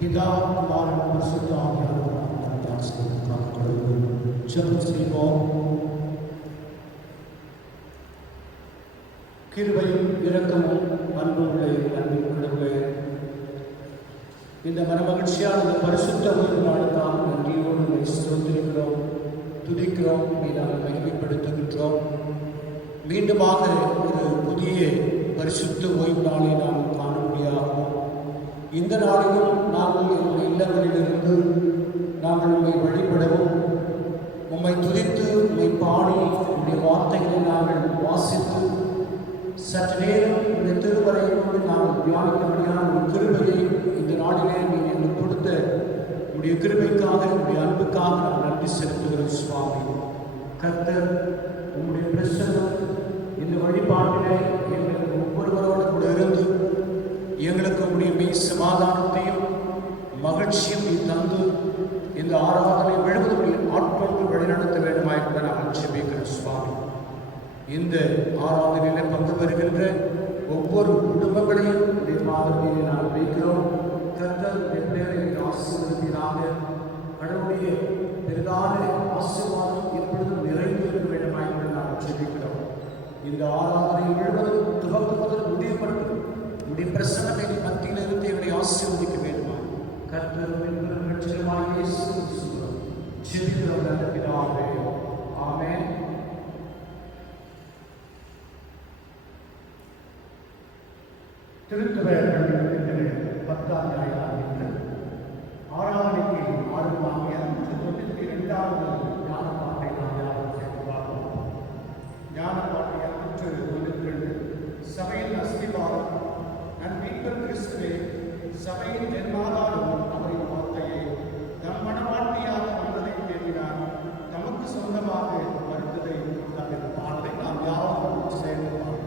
பிதா குமாரன் பரிசுத்த ஆவியானவரால் கடவுள் ஜெபம் செய்வோம். கிருபையும் இரக்கமும் அன்புள்ள அன்பின் கடவுளே, இந்த மனமகிழ்ச்சியான இந்த பரிசுத்த ஒரு நாளுக்காக நன்றியோடு உம்மை ஸ்தோத்திரிக்கிறோம், துதிக்கிறோம், நாங்கள் மகிமைப்படுத்துகின்றோம். மீண்டுமாக ஒரு புதிய பரிசுத்த ஓய்வு நாளை நாம் காண முடியாகும். இந்த நாளிலும் நாங்கள் எங்களுடைய இல்லங்களிலிருந்து நாங்கள் உம்மை வழிபடவும், உம்மை துதித்து உம்மை பாடி உம்முடைய வார்த்தைகளை நாங்கள் வாசித்து சற்று நேரம் இந்த திருவரையோடு நாங்கள் தியானிக்கபடியான ஒரு கிருபையை இந்த நாளிலே நீங்கள் எங்களுக்கு கொடுத்த உடைய கிருபைக்காக உடைய அன்புக்காக நான் நன்றி செலுத்துகிறோம் சுவாமி. கர்த்தர் உம்முடைய பிரசன்னம் இந்த வழிபாட்டிலே எங்களுக்கு ஒவ்வொருவரோடு கூட இருந்து எங்களுக்கு உடைய மெய் சமாதானத்தையும் மகிழ்ச்சியும் நீ தந்து இந்த ஆராதனை முழுவதும் ஆட்கொண்டு வழிநடத்த வேண்டுமாய் கூட நாங்கள் ஜெபிக்கிறோம் சுவாமி. இந்த ஆராதனையில் பங்கு பெறுகின்ற ஒவ்வொரு குடும்பங்களையும் உடைய பாதத்திலே நாங்கள் வைக்கிறோம். கர்த்தர் பேரை ஆசீர்வதிப்பீராக. கடவுளுடைய பெரிதான ஆசீர்வாதம் எப்பொழுதும் நிறைந்து இருக்க வேண்டுமாய் கூட நாங்கள் ஜெபிக்கிறோம். இந்த ஆராதனை முழுவதும் துவங்குவதற்கு முடிவுபட்டு உடைய பிரசன்னத்தை மத்தியில் இருந்து எங்களை ஆசீர்வதிக்க வேண்டுமாய் கர்த்தர் ரட்சகராகிய இயேசு கிறிஸ்துவின் ஜெபிக்கிறோம் நல்ல பிதாவே. ஆமென். திருத்துவர் 10ஆம் ஞாயிறு ஆராதனைக்கு ஆர்வமாக 92வது ஞான பாட்டை நாம் யாரும் சேர்ப்பார்கள். ஞான பாட்டை 92 சபையின் அஸ்திவாரம் நம் மீட்பர் கிறிஸ்துவே, சபையின் ஜென்மாதாரம் அவரின் வார்த்தையை தம் மனவாட்டியாக வந்ததை தேடினார், தமக்கு சொந்தமாக மறுத்ததை தவிர பாட்டை நாம் யாரும் சேர்ப்பார்கள்.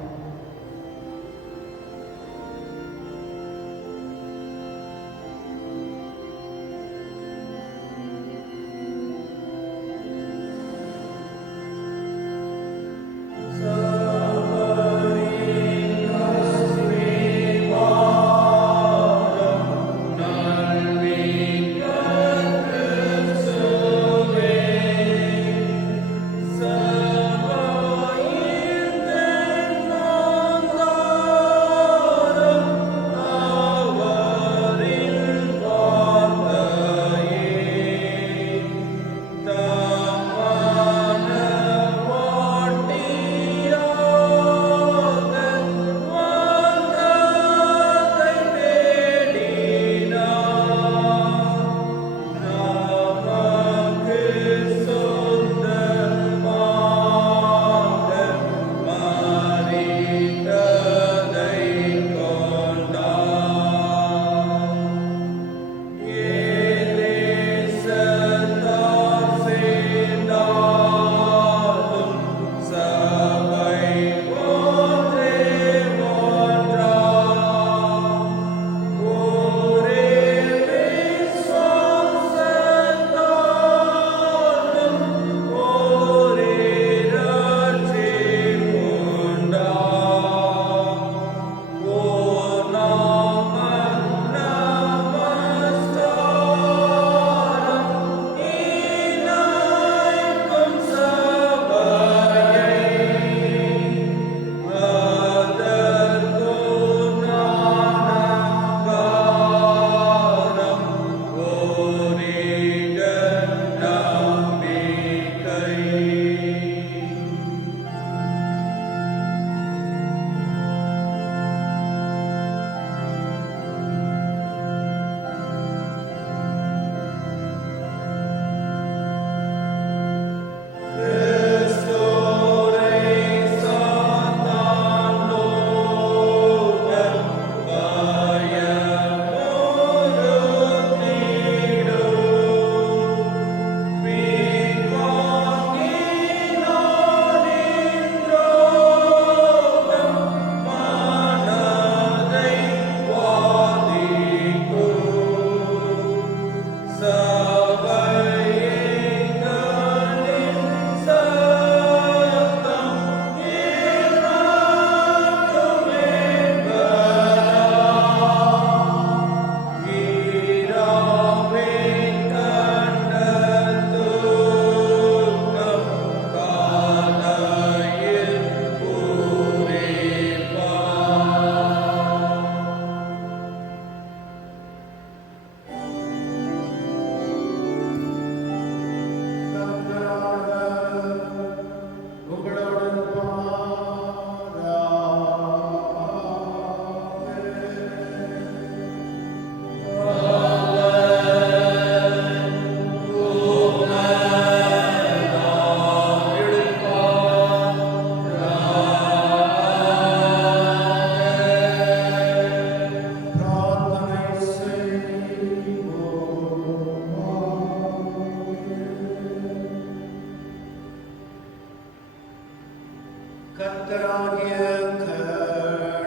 கர்த்தராகிய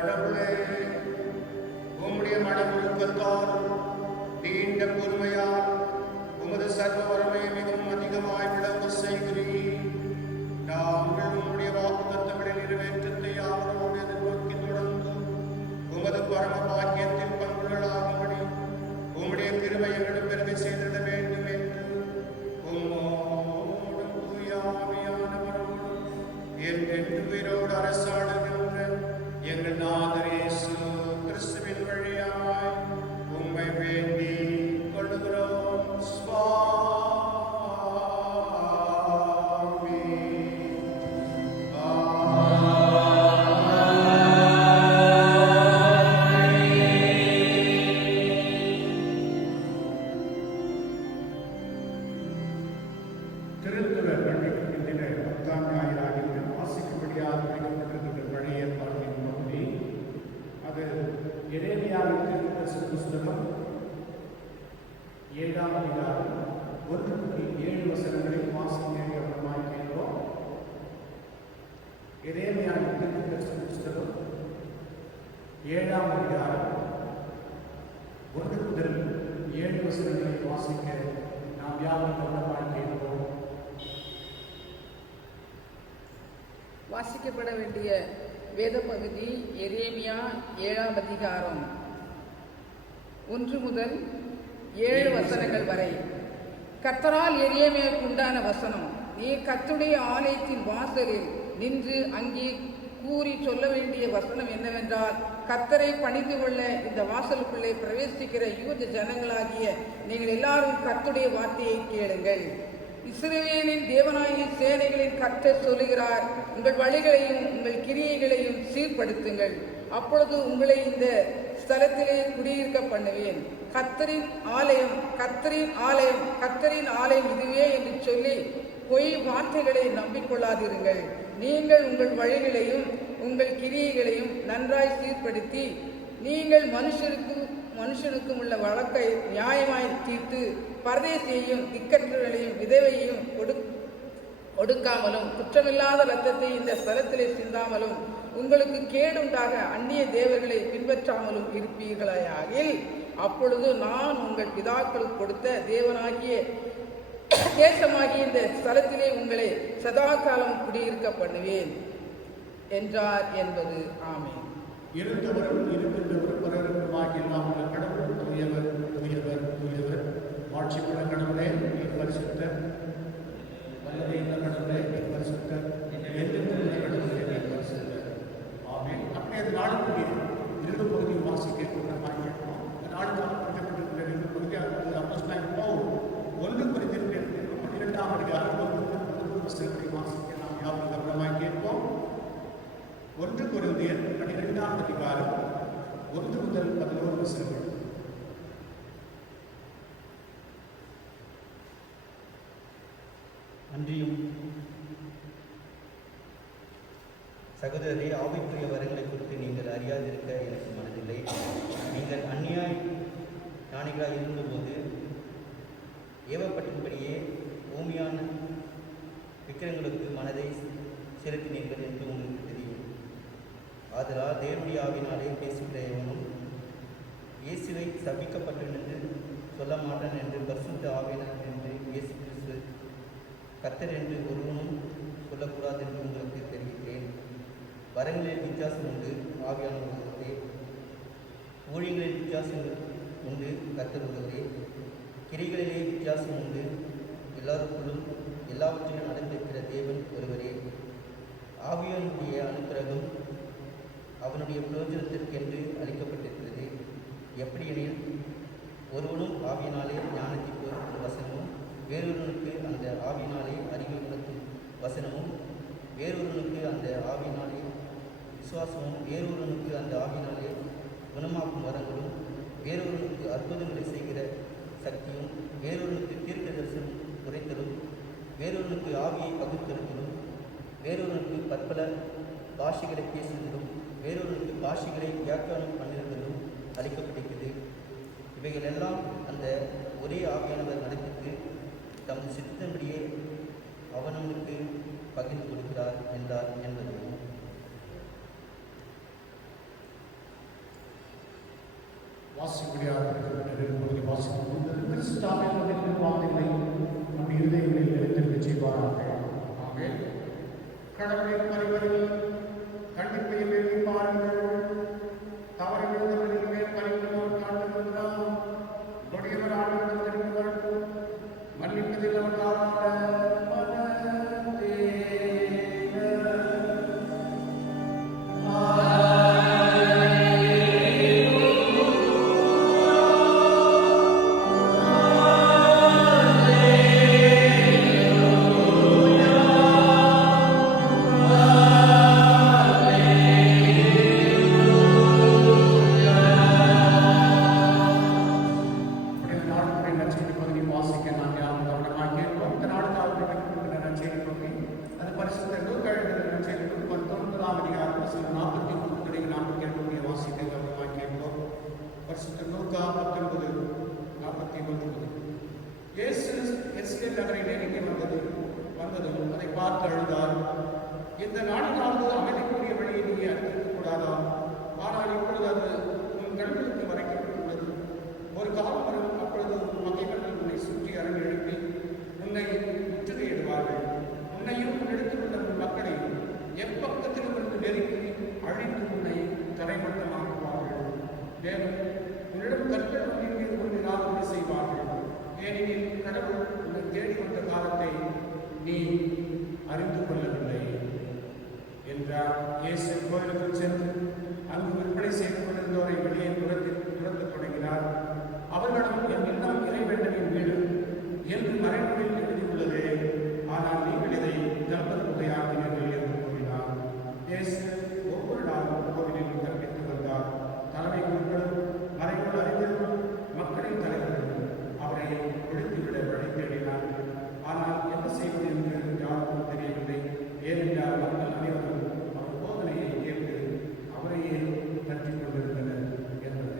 கடவுளே, உம்முடைய மனமுழுக்கத்தால் நீண்ட பொறுமையால் உமது சர்வ வல்லமை மிகவும் அதிகமாய் விளங்க செய்கிறீர். நாங்கள் உம்முடைய வாக்குத்தத்தங்களின் நிறைவேற்றத்தை ஆவலோடு எதிர்நோக்கி தொடர்ந்து உமது பரம பாக்கியத்தின் பங்குகளாகும்படி உம்முடைய கிருபை எங்களிடம் பெருமை செய்திட வேண்டும் என்று உம்மோடு தூய ஆவியானவரோடு என்றென்று உயிரோடு அரசாடுகின்ற எங்கள் நாதர் இயேசு கிறிஸ்துவின் வழியாய் உம்மை வேண்டிக் கொள்கிறோம். சுவாமி. திருக்குறள் கண்டிக்கின்ற 10ஆம் ஞாயிறாகிய வாசிக்கும்படியாக படிக்கப்பட்டிருக்கின்ற பழைய ஏற்பாட்டின் பகுதி. அது எரேமியாவின் தீர்க்கதரிசன புஸ்தகம் 7ஆம் அதிகாரம் 1-7 வசனங்களை வாசிக்க கவனமாய் கேட்கிறோம். எரேமியாவின் தீர்க்கதரிசன புஸ்தகம் 7ஆம் அதிகாரம் 1-7 வசனங்களை வாசிக்க நாம் யாரும் கவனமாய் கேட்கிறோம். வாசிக்கப்பட வேண்டிய வேத பகுதி எரேமியா 7ஆம் அதிகாரம் 1-7 வசனங்கள் வரை. கர்த்தரால் எரேமியாவுக்கு உண்டான வசனம். நீ கர்த்தருடைய ஆலயத்தின் வாசலில் நின்று அங்கே கூறி சொல்ல வேண்டிய வசனம் என்னவென்றால், கர்த்தரை பணிந்து கொள்ள இந்த வாசலுக்குள்ளே பிரவேசிக்கிற யூத ஜனங்களாகிய நீங்கள் எல்லாரும் கர்த்தருடைய வார்த்தையை கேளுங்கள். இஸ்ரவேலின் தேவனாகிய சேனைகளின் கர்த்தர் சொல்லுகிறார், உங்கள் வழிகளையும் உங்கள் கிரியைகளையும் சீர்படுத்துங்கள், அப்பொழுது உங்களை இந்த ஸ்தலத்திலே குடியிருக்க பண்ணுவேன். கர்த்தரின் ஆலயம், கர்த்தரின் ஆலயம், கர்த்தரின் ஆலயம் இதுவே என்று சொல்லி பொய் வார்த்தைகளை நம்பிக்கொள்ளாதிருங்கள். நீங்கள் உங்கள் வழிகளையும் உங்கள் கிரியைகளையும் நன்றாய் சீர்படுத்தி நீங்கள் மனுஷனுக்கும் உள்ள வழக்கை நியாயமாய் தீர்த்து பரதேசியையும் திக்கற்றவர்களையும் விதவையையும் ஒடுக்காமலும் குற்றமில்லாத இரத்தத்தை இந்த ஸ்தலத்திலே சிந்தாமலும் உங்களுக்கு கேடுண்டாக அந்நிய தேவர்களை பின்பற்றாமலும் இருப்பீர்களாயில், அப்பொழுது நான் உங்கள் பிதாக்களுக்கு கொடுத்த தேவனாகிய தேசமாகிய இந்த ஸ்தலத்திலே உங்களை சதாகாலம் குடியிருக்க பண்ணுவேன் என்றார் என்பது. ஆமென். இருந்தவரும் இருக்கின்றவரும் பிறருக்குமாகி எல்லாம் உள்ள கடவுள் தூயவர் தூயவர் தூயவர். ஆட்சிக்குள்ள கடவுளே நீர் பரிசுத்தர், வல்லமை உள்ள கடவுளே நீர் பரிசுத்தர், என்றென்றும் உள்ள கடவுளே நீர் பரிசுத்தர். ஆமென். அப்படியே அந்த நாளுக்குரிய இறுதி பகுதியை வாசிக்க கூடமாக இருக்கணும். இந்த நாளுக்காக படிக்கப்பட்டிருக்கிற இறுதி பகுதி அது அப்போஸ்தலனாகிய பவுல் 1 கொரிந்தியர் 12ஆம் அதிகாரம் 1-11 வசனங்களை வாசிக்க நாம் யாவரும் கவனமாக கேட்போம். 1 கொரிந்தியர் 12ஆம் அதிகாரம் 1-11 வசனங்கள். அன்றியும் சகோதரரே, ஆவிக்குரிய வரங்களை குறித்து நீங்கள் அறியாதிருக்க எனக்கு மனதில்லை. நீங்கள் அந்நியாய் ஞானிகளாக இருந்தபோது ஏவப்பட்டபடியே பூமியான விக்கிரங்களுக்கு மனதை செலுத்தினீர்கள் என்று உங்களுக்கு தெரியும். ஆதலால் தேவனுடைய ஆவினாலே பேசுகிற எவனும் இயேசுவை சபிக்கப்பட்டவன் என்று சொல்ல மாட்டான் என்று பரிசுத்த ஆவியினர் என்று இயேசு கிறிஸ்து கர்த்தர் என்று ஒருவனும் சொல்லக்கூடாது என்று உங்களுக்கு தெரிவிக்கிறேன். வரங்களில் வித்தியாசம் உண்டு, ஆவியானவர் ஒருவரே. ஊழியங்களில் வித்தியாசம் உண்டு, கர்த்தர் ஒருவரே. கிரிகளிலே வித்தியாசம் உண்டு, எல்லாருக்குள்ளும் எல்லாவற்றிலும் நடந்திருக்கிற தேவன் ஒருவரே. ஆவியானுடைய அனுக்கிரகம் அவனுடைய பிரயோஜனத்திற்கென்று அளிக்கப்பட்டிருக்கிறது. எப்படியெனில், ஒருவனும் ஆவியினாலே ஞானத்தை போதிக்கும் வசனமும், வேறொருவனுக்கு அந்த ஆவியினாலே அறிவை உணர்த்தும் வசனமும், வேறொருவனுக்கு அந்த ஆவியினாலே விசுவாசமும், வேறொருவனுக்கு அந்த ஆவியினாலே குணமாக்கும் வரங்களும், வேறொருவனுக்கு அற்புதங்களை செய்கிற சக்தியும், வேறொருவனுக்கு தீர்க்க தரிசனம் உரைத்தலும், வேறொருவனுக்கு ஆவியை பகுத்தெடுத்தலும், வேறொருவனுக்கு பற்பல பாஷைகளை பேசுவதிலும், வேறொருவனுக்கு பாஷைகளை வியாக்கியானம் பண்ணுவதிலும் அளிக்கப்பட்டிருக்கிறது. இவைகள் எல்லாம் அந்த ஒரே ஆவியானவர் நடப்பித்து தமது சித்தத்தின்படியே அவனவனுக்கு பகிர்ந்து கொடுக்கிறார் என்றார் என்பது. வாசிப்படியாக பகுதி வாசிக்கும் கிறிஸ்தாவின் வார்த்தைகளை நம் இருதயங்களில் எழுந்திருக்க செய்வாராக. ஆமென். கடவுளின் பரிவரில் கண்டிப்பை வேண்டி பாருங்கள். தவறு விழுந்தவர்களின் மேல் பரிவுள்ளவர் காட்டுகின்றார். கொடியவர் ஆளுநர் தெரிந்தவர் மன்னிப்பதில் அவர் அதை பார்த்து அழுதார். இந்த நாடுகளாவது அமைதிக்குரிய வழியை நீ அறிந்திருக்கக்கூடாதா? ஆனால் இப்பொழுது அது உன் கண்களுக்கு மறைக்கப்பட்டுள்ளது. ஒரு காலம் வரும், அப்பொழுது உன் பகைவர்கள் உன்னை சுற்றி அரங்கு எழுப்பி உன்னை முற்றுகையிடுவார்கள். உன்னையும் உன்னிடத்தில் உள்ள உன் மக்களையும் எப்பக்கத்திலும் இருந்து நெருக்கி அழித்து உன்னை தரைமட்டமாக்குவார்கள். மேலும் உன்னிடம் கற்கள் ஒன்றின் மீது உன்னை ஆளுமை செய்வார்கள். ஏனெனில் கடவுள் உன்னை தேடி வந்த காலத்தை நீ அறிந்து கொள்ளவில்லை என்றார். இயேசு கோயிலுக்குள் சென்று அங்கு விற்பனை செய்து கொண்டிருந்தோரை வெளியே துரத்தத் தொடங்கினார். அவர்களும் என் இல்லம் இறைவேண்டனின் வீடு என்று மறைநூலில் எழுதியுள்ளதே, ஆனால் நீங்கள் இதை ஜலபத்துடையாக்கினீர்கள் என்று கூறினார். இயேசு ஒவ்வொரு நாளும் கோவிலில் கற்பித்து வந்தார். தலைமை குருக்களும் மறைநூல் அறிஞர்களும் மக்களின் தலைவர்களும் அவரை ஒழித்துவிட வழி தேடினார்கள். ஆனால் என்ன செய்வது என்று யாருக்கும் தெரியவில்லை. ஏனென்றால் மக்கள் அனைவரும் அவர் போதனையை கேட்டு அவரையே கற்றுக் கொண்டிருந்தனர் என்பது.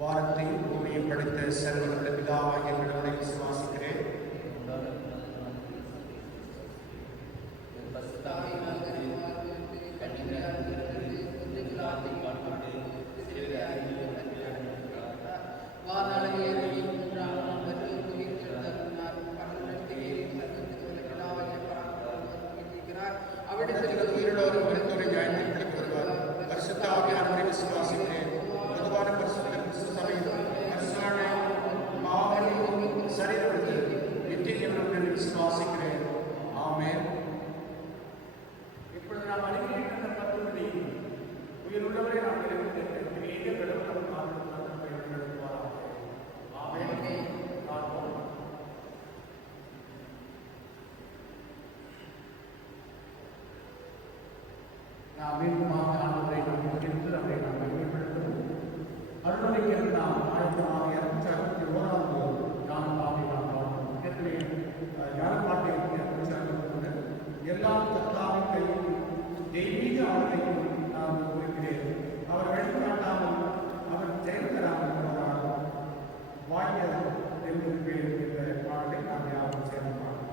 வாரத்தை ஊழியப்படுத்த சர்வவல்ல பிதாவாகிய கடவுளை விசுவாசிக்கிறேன். அவரிடத்தில் உயிரோடு மருத்துவரை நியாயத்திற்கு வருவார். பரிசுத்த ஆவியானவரை விசுவாசிக்கிறேன். பொதுவான பரிசுத்த கிறிஸ்து சபையிலும் சரீரத்தை நித்திய ஜீவனுடன் விசுவாசிக்கிறேன். ஆமென். இப்பொழுது நாம் அறிவிக்கின்ற பத்துபடி உயிருள்ளவரை நாம் நிறைவேற்ற கடவுள் பயன்படுத்துவார். ஆமென். பார்ப்போம். நாம் மீண்டுமாக ஆண்டவரை நாம் குறித்து அவரை நாம் பயன்படுத்துவோம். அருள்மொழிக்கு நாம் ஆயத்தமாக 261 ஞான பாட்டை நாம் பார்ப்போம். ஏற்கனவே ஞான பாட்டை 261 எல்லா கர்த்தாவின் கையும் தெய்வீக ஆளுகையும் நாம் குறிக்கிறேன். அவர் வழிகாட்டாமல் அவர் ஜெயம் தராமல் போனார். வாய்ய என்பது பேர் என்ற பாடலை நாம் யாரும் சேர்ந்து பார்ப்போம்.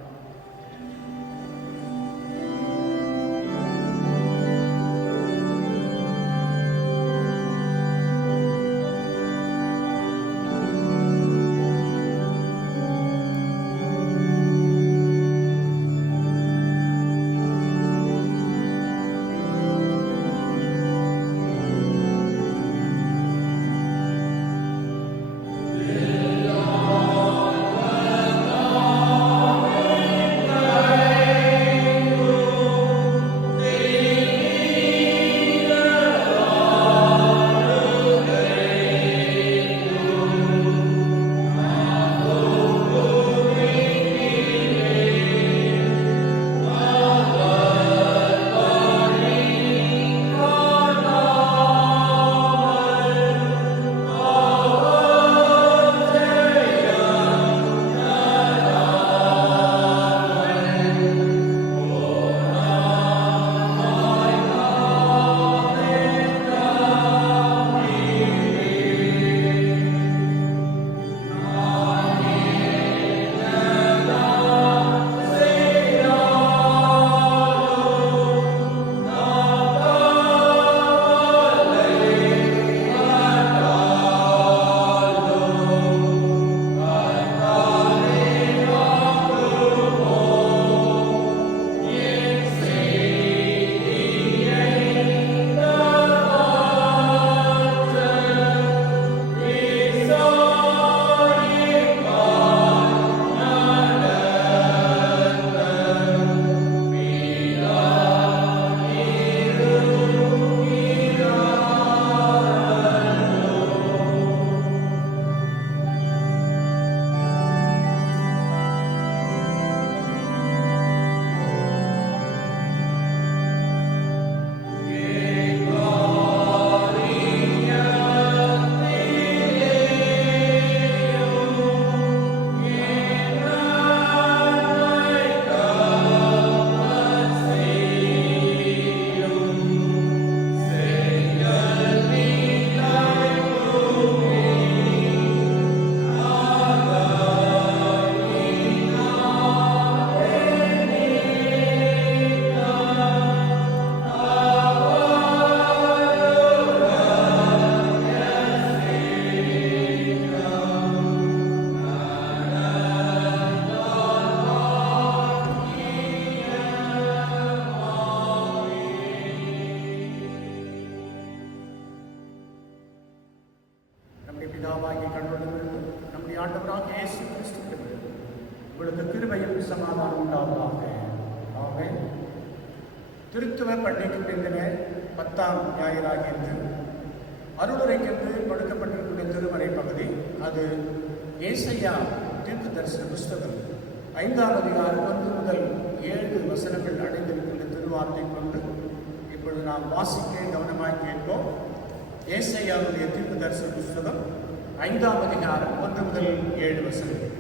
சமாதானம் உண்டாவதாக. ஆமென். திருத்துவ பண்டிகை பிரிந்தன 10ஆம் ஞாயிறாகிய இன்று அருளுரைக்கென்று கொடுக்கப்பட்டிருக்கிற திருமறை பகுதி அது ஏசாயா தீர்க்க தரிசன புஸ்தகம் 5ஆம் அதிகாரம் 1 முதல் 7 வசனங்கள் அடைந்திருக்கின்ற திருவார்த்தை கொண்டு இப்பொழுது நாம் வாசிக்க கவனமாய் கேட்போம். ஏசாயாவுடைய தீர்க்க தரிசன புஸ்தகம் 5ஆம் அதிகாரம் 1 முதல் 7 வசனங்கள்.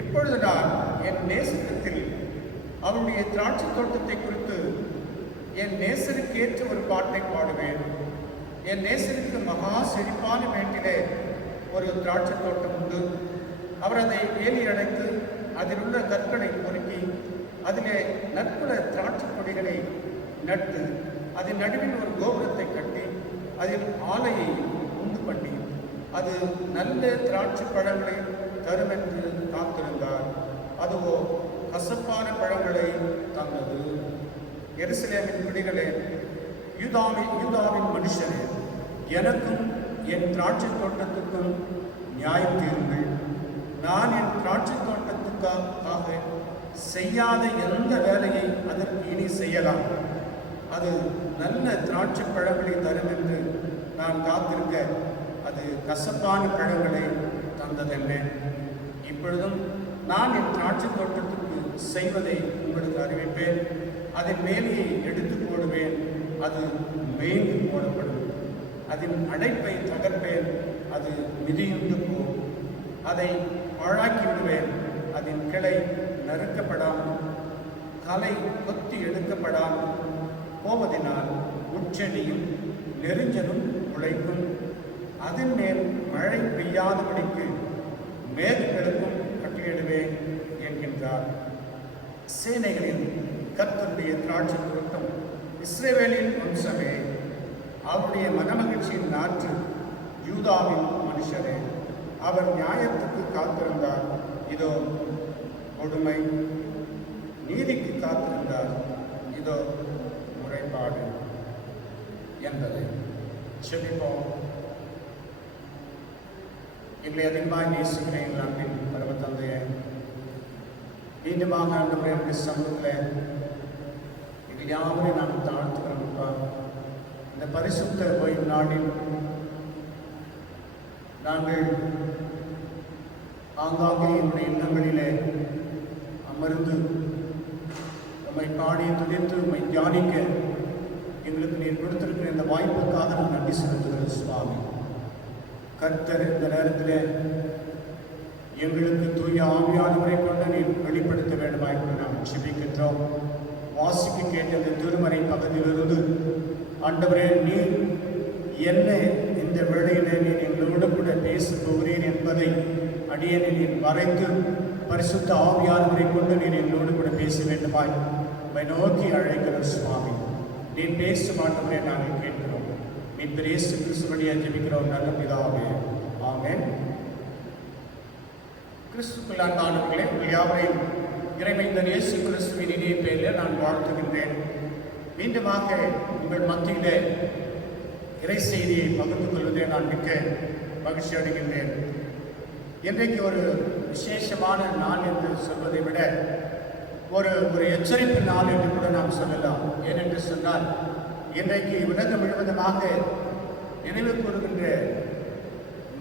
இப்பொழுது நான் என் நேசத்தில் அவருடைய திராட்சை தோட்டத்தை குறித்து என் நேசருக்கு ஏற்ற ஒரு பாட்டை பாடுவேன். என் நேசருக்கு மகா செழிப்பான மேட்டிலே ஒரு திராட்சை தோட்டம் உண்டு. அவர் அதை வேலி அடைத்து அதில் உள்ள கற்களை பொறுக்கி அதிலே நற்குல திராட்சை கொடிகளை நட்டு அதன் நடுவில் ஒரு கோபுரத்தை கட்டி அதில் ஆலையை உண்டு பண்ணி அது நல்ல திராட்சை பழங்களை தரும் என்று காத்திருந்தார். அதுவோ கசப்பான பழங்களை தந்தது. எருசலேமின் குடிகளே, யூதாவின் மனுஷரே, எனக்கும் என் திராட்சை தோட்டத்துக்கும் நியாயம் தீருங்கள். நான் என் திராட்சை தோட்டத்துக்காக செய்யாத எந்த வேலையை அதற்கு இனி செய்யலாம். அது நல்ல திராட்சை பழங்களை தரும் என்று நான் காத்திருக்க அது கசப்பான பழங்களை தந்ததென்ன. இப்பொழுதும் நான் என் திராட்சை தோட்டத்துக்கு செய்வதை உங்களுக்கு அறிவிப்பேன். அதன் வேலையை எடுத்து போடுவேன், அது மேய்ந்து போடப்படும். அதன் அடைப்பை தகர்ப்பேன், அது மிதியுண்டு போகும். அதை பாழாக்கி விடுவேன், அதன் கிளை நறுக்கப்படாமல் கலை கொத்தி எடுக்கப்படாமல் போவதினால் உச்செடியும் நெருஞ்சலும் உழைக்கும். அதன் மேல் மழை பெய்யாதபடிக்கு மேகங்களுக்கும் கட்டியிடுவேன் என்கின்றார். சேனைகளின் கர்த்தருடைய திராட்சை தோட்டம் இஸ்ரவேலின் வம்சமே, அவருடைய மனமகிழ்ச்சியின் நாற்று யூதாவின் மனுஷரே. அவர் நியாயத்துக்கு காத்திருந்தார், இதோ கொடுமை. நீதிக்கு காத்திருந்தார், இதோ முறைப்பாடு என்பதை செபிப்போம். எங்களை அதிகமாக நேசிக்கிறேன் அன்பின் பரமத்தந்தையே, மீண்டுமாக ஆண்டவரே சமூகத்தில் எங்கள் யாவரையும் நாம் தாழ்த்துக்கிறோம்ப்பா. இந்த பரிசுத்த ஓய்வு நாளில் நாங்கள் ஆங்காங்கே என்னுடைய இல்லங்களிலே அமர்ந்து நம்மை பாடி துதித்து நம்மை தியானிக்க எங்களுக்கு நீர் கொடுத்திருக்கிற இந்த வாய்ப்புக்காக நான் நன்றி செலுத்துகிறேன் சுவாமி. கர்த்தர் இந்த நேரத்தில் எங்களுக்கு தூய ஆவியானவரை கொண்டு நீர் வெளிப்படுத்த வேண்டுமாய் கூட நாம் ஜெபிக்கின்றோம். வாசிக்க கேட்ட இந்த திருமறை பகுதியிலிருந்து ஆண்டவரே, நீர் என்ன இந்த வேளையிலே நீர் எங்களோடு கூட பேசப் போகிறீர் என்பதை அடியேனை நீர் மறைத்து பரிசுத்த ஆவியானவரை கொண்டு நீர் எங்களோடு கூட பேச வேண்டுமாய் உம்மை நோக்கி அழைக்கிறோம் சுவாமி. நீர் பேசும் ஆண்டவரை நாங்கள் கேட்கிறோம். மீட்பர் இயேசு கிறிஸ்துவின் ஜெபிக்கிறோம் நல்ல பிதாவே, ஆமென். கிறிஸ்துக்குள் அன்பானவர்களே, உங்கள் யாவரையும் இறைமைந்தர் இயேசு கிறிஸ்துவின் இனிய பெயரில் நான் வாழ்த்துகின்றேன். மீண்டுமாக உங்கள் மத்தியிலே இறை செய்தியை பகிர்ந்து கொள்வதை நான் மிக்க மகிழ்ச்சி அடைகின்றேன். இன்றைக்கு ஒரு விசேஷமான நாள் என்று சொல்வதை விட ஒரு எச்சரிப்பு நாள் என்று கூட நாம் சொல்லலாம். ஏனென்று சொன்னால், இன்றைக்கு உலகம் முழுவதுமாக நினைவு கூறுகின்ற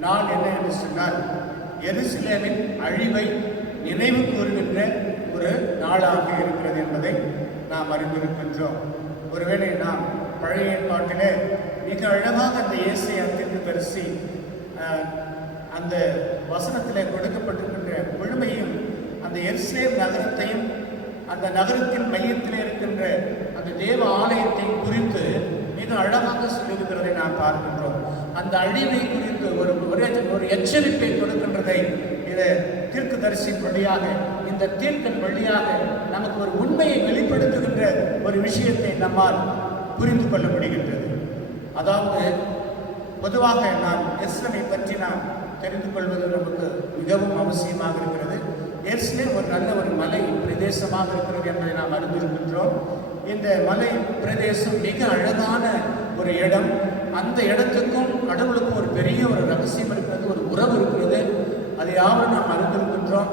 நாள் என்ன என்று சொன்னால், எருசலேமின் அழிவை நினைவு கூறுகின்ற ஒரு நாளாக இருக்கிறது என்பதை நாம் அறிந்திருக்கின்றோம். ஒருவேளை நாம் பழைய ஏற்பாட்டிலே மிக அழகாக அந்த ஏசாயா தீர்க்கதரிசி அந்த வசனத்திலே கொடுக்கப்பட்டிருக்கின்ற முழுமையும் அந்த எருசலேம் நகரத்தையும் அந்த நகரத்தின் மையத்தில் இருக்கின்ற அந்த தேவ ஆலயத்தை குறித்து மிக அழகாக சொல்லியிருக்கிறதை நாம் பார்க்கின்றோம். அந்த அழிவை குறித்து ஒரு எச்சரிப்பை கொடுக்கின்றதை இதை தீர்க்கதரிசியின் வழியாக, இந்த தீர்க்கன் வழியாக நமக்கு ஒரு உண்மையை வெளிப்படுத்துகின்ற ஒரு விஷயத்தை நம்மால் புரிந்து கொள்ள முடிகின்றது. அதாவது பொதுவாக நாம் எருசலேமை பற்றி நாம் தெரிந்து கொள்வது நமக்கு மிகவும் அவசியமாக இருக்கிறது. எருசலேம் ஒரு நல்ல ஒரு மலை பிரதேசமாக இருக்கிறது என்பதை நாம் அறிந்திருக்கின்றோம். இந்த மலை பிரதேசம் மிக அழகான ஒரு இடம். அந்த இடத்துக்கும் கடவுளுக்கும் ஒரு பெரிய ஒரு ரகசியம் இருக்கிறது, ஒரு உறவு இருக்கிறது. அதை யாரும் நாம் அறிந்திருக்கின்றோம்.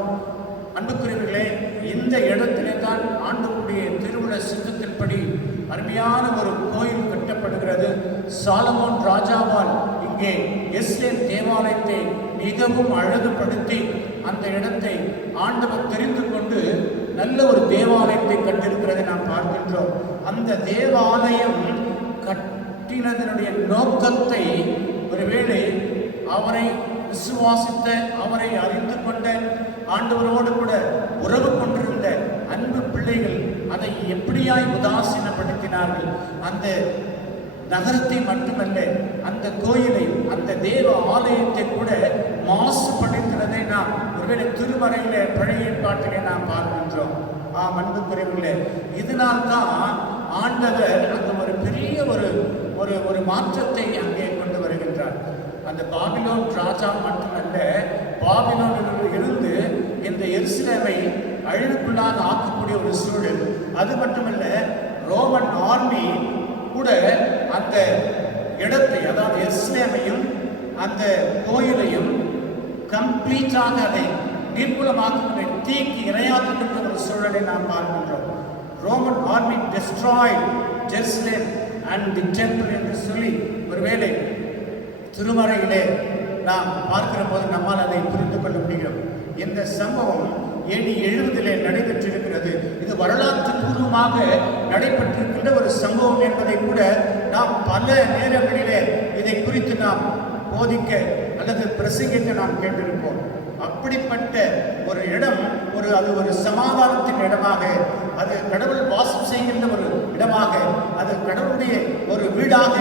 அன்புக்குரியவர்களே, இந்த இடத்திலே தான் ஆண்டவருடைய திருவுள சித்தத்தின்படி அருமையான ஒரு கோயில் கட்டப்படுகிறது. சாலமோன் ராஜாவால் இங்கே எருசலேம் தேவாலயத்தை மிகவும் அழகுபடுத்தி அந்த இடத்தை ஆண்டவர் தெரிந்து கொண்டு நல்ல ஒரு தேவாலயத்தை கட்டிருக்கிறதை நாம் பார்க்கின்றோம். அந்த தேவாலயம் கட்டினதனுடைய நோக்கத்தை ஒருவேளை அவரை விசுவாசித்த, அவரை அறிந்து கொண்ட, ஆண்டவரோடு கூட உறவு கொண்டிருந்த அன்பு பிள்ளைகள் அதை எப்படியாய் உதாசீனப்படுத்தினார்கள். அந்த நகரத்தை மட்டுமல்ல, அந்த கோயிலை, அந்த தேவ ஆலயத்தை கூட மாசுபடுத்துவதை நாம் ஒருவேளை திருமறையில பழைய ஏற்பாட்டிலே நாம் பார்க்கின்றோம். அன்புக்குரியவர்களே, இதனால்தான் ஆண்டவர் அந்த ஒரு பெரிய ஒரு மாற்றத்தை அங்கே கொண்டு வருகின்றார். அந்த பாபிலோன் ராஜா மட்டுமல்ல, பாபிலோனில் இருந்து இந்த எருசலேமை அழிவுக்குள்ளாக ஆக்கக்கூடிய ஒரு சூழல். அது மட்டுமல்ல, ரோமன் ஆர்மி கூட அந்த இடத்தை, அதாவது எருசலேமையும் அந்த கோயிலையும் கம்ப்ளீட்டாக அதை நிர்மூலமாக்குகின்ற, தீக்கு இரையாக்குகின்ற ஒரு சூழலை நாம் பார்க்கின்றோம். Roman army Detroit Jerusalem and the temple என்று சொல்லி ஒருவேளை திருமறையிலே நாம் பார்க்கிற போது நம்மால் அதை புரிந்து கொள்ள முடியும். இந்த சம்பவம் AD 70 நடைபெற்றிருக்கிறது. இது வரலாற்று பூர்வமாக நடைபெற்றிருக்கின்ற ஒரு சம்பவம் என்பதை கூட நாம் பல நேரங்களிலே இதை குறித்து நாம் போதிக்க அல்லது பிரசங்கிக்க நாம் கேட்டிருப்போம். அப்படிப்பட்ட ஒரு இடம், அது ஒரு சமாதானத்தின் இடமாக, அது கடவுள் வாசம் செய்கின்ற ஒரு இடமாக, அது கடவுளுடைய ஒரு வீடாக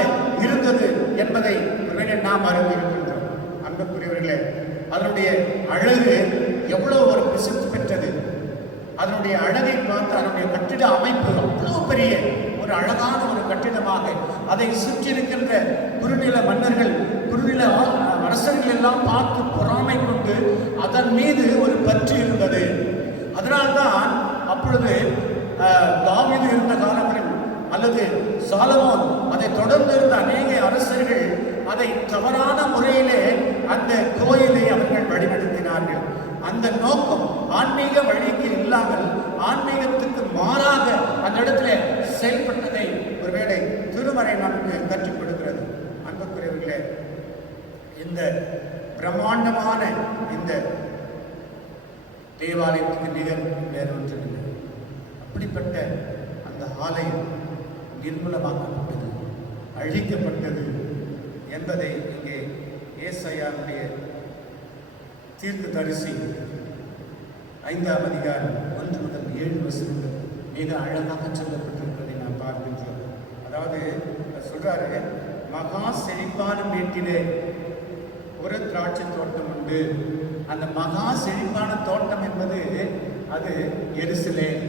இருந்தது என்பதை ஒருவேளை நாம் அறிந்திருக்கின்றோம். அன்புக்குரியவர்களே, அதனுடைய அழகு எவ்வளவு ஒரு பிரசித்தி பெற்றது. அதனுடைய அழகை பார்த்து அதனுடைய கட்டிட அமைப்பு அவ்வளவு பெரிய ஒரு அழகான ஒரு கட்டிடமாக, அதை சுற்றி இருக்கின்ற குறுநில மன்னர்கள், குறுநில அரசர்கள் எல்லாம் பார்த்து பொறாமை கொண்டு அதன் மீது ஒரு பற்று இருந்தது. அதனால்தான் அப்பொழுது தாவீது இருந்த காலங்களில் அல்லது சாலமோன், அதை தொடர்ந்து இருந்த அநேக அரசர்கள் அதை தவறான முறையிலே அந்த கோயிலை அவர்கள் வழிநடத்தினார்கள். அந்த நோக்கம் ஆன்மீக வழிக்கு இல்லாமல் ஆன்மீகத்துக்கு மாறாக அந்த இடத்துல செயல்பட்டதை ஒருவேளை திருமறை நமக்கு கற்றுக் கொடுக்கிறது. அன்புக்குரியவர்களே, இந்த பிரம்மாண்டமான இந்த தேவாலயத்துக்கு நிகர் வேறொன்றில்லை. அப்படிப்பட்ட அந்த ஆலயம் நிர்மூலமாக்கப்பட்டது, அழிக்கப்பட்டது என்பதை இங்கே ஏசாயாவுடைய தீர்க்கதரிசி 5ஆம் அதிகாரம் 1 முதல் 7 வசனங்கள் மிக அழகாக சொல்லப்பட்டிருப்பதை நாம் பார்க்கின்றோம். அதாவது சொல்றாரு, மகா செழிப்பான வீட்டிலே ஒரு திராட்சை தோட்டம் உண்டு. அந்த மகா செழிப்பான தோட்டம் என்பது அது எருசலேம்.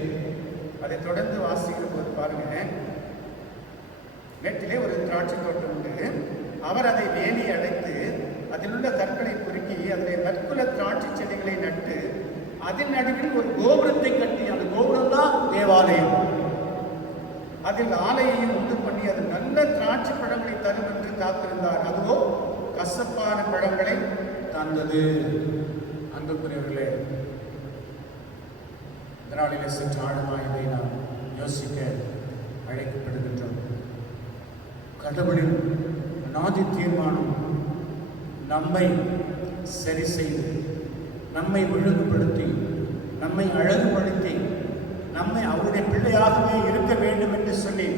அதை தொடர்ந்து வாசிக்கிற போது பாருங்க, வீட்டிலே ஒரு திராட்சை தோட்டம் உண்டு. அவர் அதை வேலி அடைத்து அதில் உள்ள கற்களை குறுக்கி அதில் நற்குல திராட்சை செடிகளை நட்டு அதன் நடுவில் ஒரு கோபுரத்தை கட்டி, அந்த கோபுரம் தான் தேவாலயம். அதில் ஆலையையும் உண்டு பண்ணி அது நல்ல திராட்சை பழங்களை தரும் என்று காத்திருந்தார். அதுவோ கசப்பான பழங்களை தந்தது. அன்புக்குரியவர்களே, இதனாலே சற்று ஆழமாக இதை நாம் யோசிக்க அழைக்கப்படுகின்றோம். கடவுளின் அநாதி தீர்மானம் நம்மை சரி செய்து, நம்மை ஒழுங்குபடுத்தி, நம்மை அழகுபடுத்தி, நம்மை அவருடைய பிள்ளையாகவே இருக்க வேண்டும் என்று சொல்லி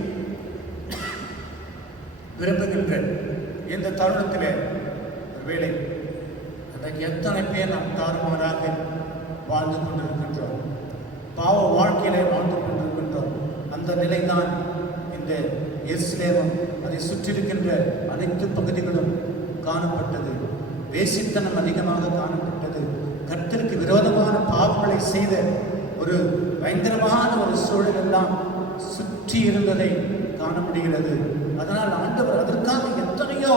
விரும்புகின்ற இந்த தருணத்தில் ஒருவேளை அதற்கு எத்தனை பேர் நாம் தாறுமாறாக வாழ்ந்து கொண்டிருக்கின்றோம், பாவ வாழ்க்கையிலே வாழ்ந்து கொண்டிருக்கின்றோம். அந்த நிலைதான் இந்த எருசலேமும் அதை சுற்றியிருக்கின்ற அனைத்து பகுதிகளும் காணப்பட்டது. வேசித்தனம் அதிகமாக காணப்பட்டது. கர்த்தருக்கு விரோதமான பாவங்களை செய்த ஒரு பயங்கரமான ஒரு சூழல் எல்லாம் சுற்றி இருந்ததை காண முடிகிறது. அதனால் ஆண்டவர் அதற்காக எத்தனையோ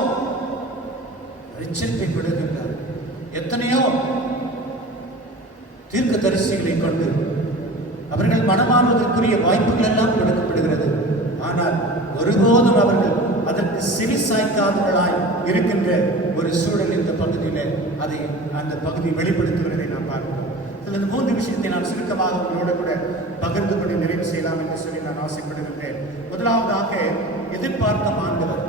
எச்சரிக்கை கொடுக்கின்றார். எத்தனையோ தீர்க்க தரிசிகளை கொண்டு அவர்கள் மனமாறுவதற்குரிய வாய்ப்புகள் எல்லாம் கொடுக்கப்படுகிறது. ஆனால் ஒருபோதும் அவர்கள் அதற்கு செவி சாய்க்காதவர்களாய் இருக்கின்ற ஒரு சூழல் இந்த பகுதியில் அதை அந்த பகுதி வெளிப்படுத்துவதை நாம் பார்க்கிறோம். இந்த 3 விஷயத்தை நான் சுருக்கமாக உங்களோடு கூட பகிர்ந்து கொண்டு நிறைவு செய்யலாம் என்று சொல்லி நான் ஆசைப்படுகின்றேன். முதலாவதாக, எதிர்பார்த்த ஆண்டவர்,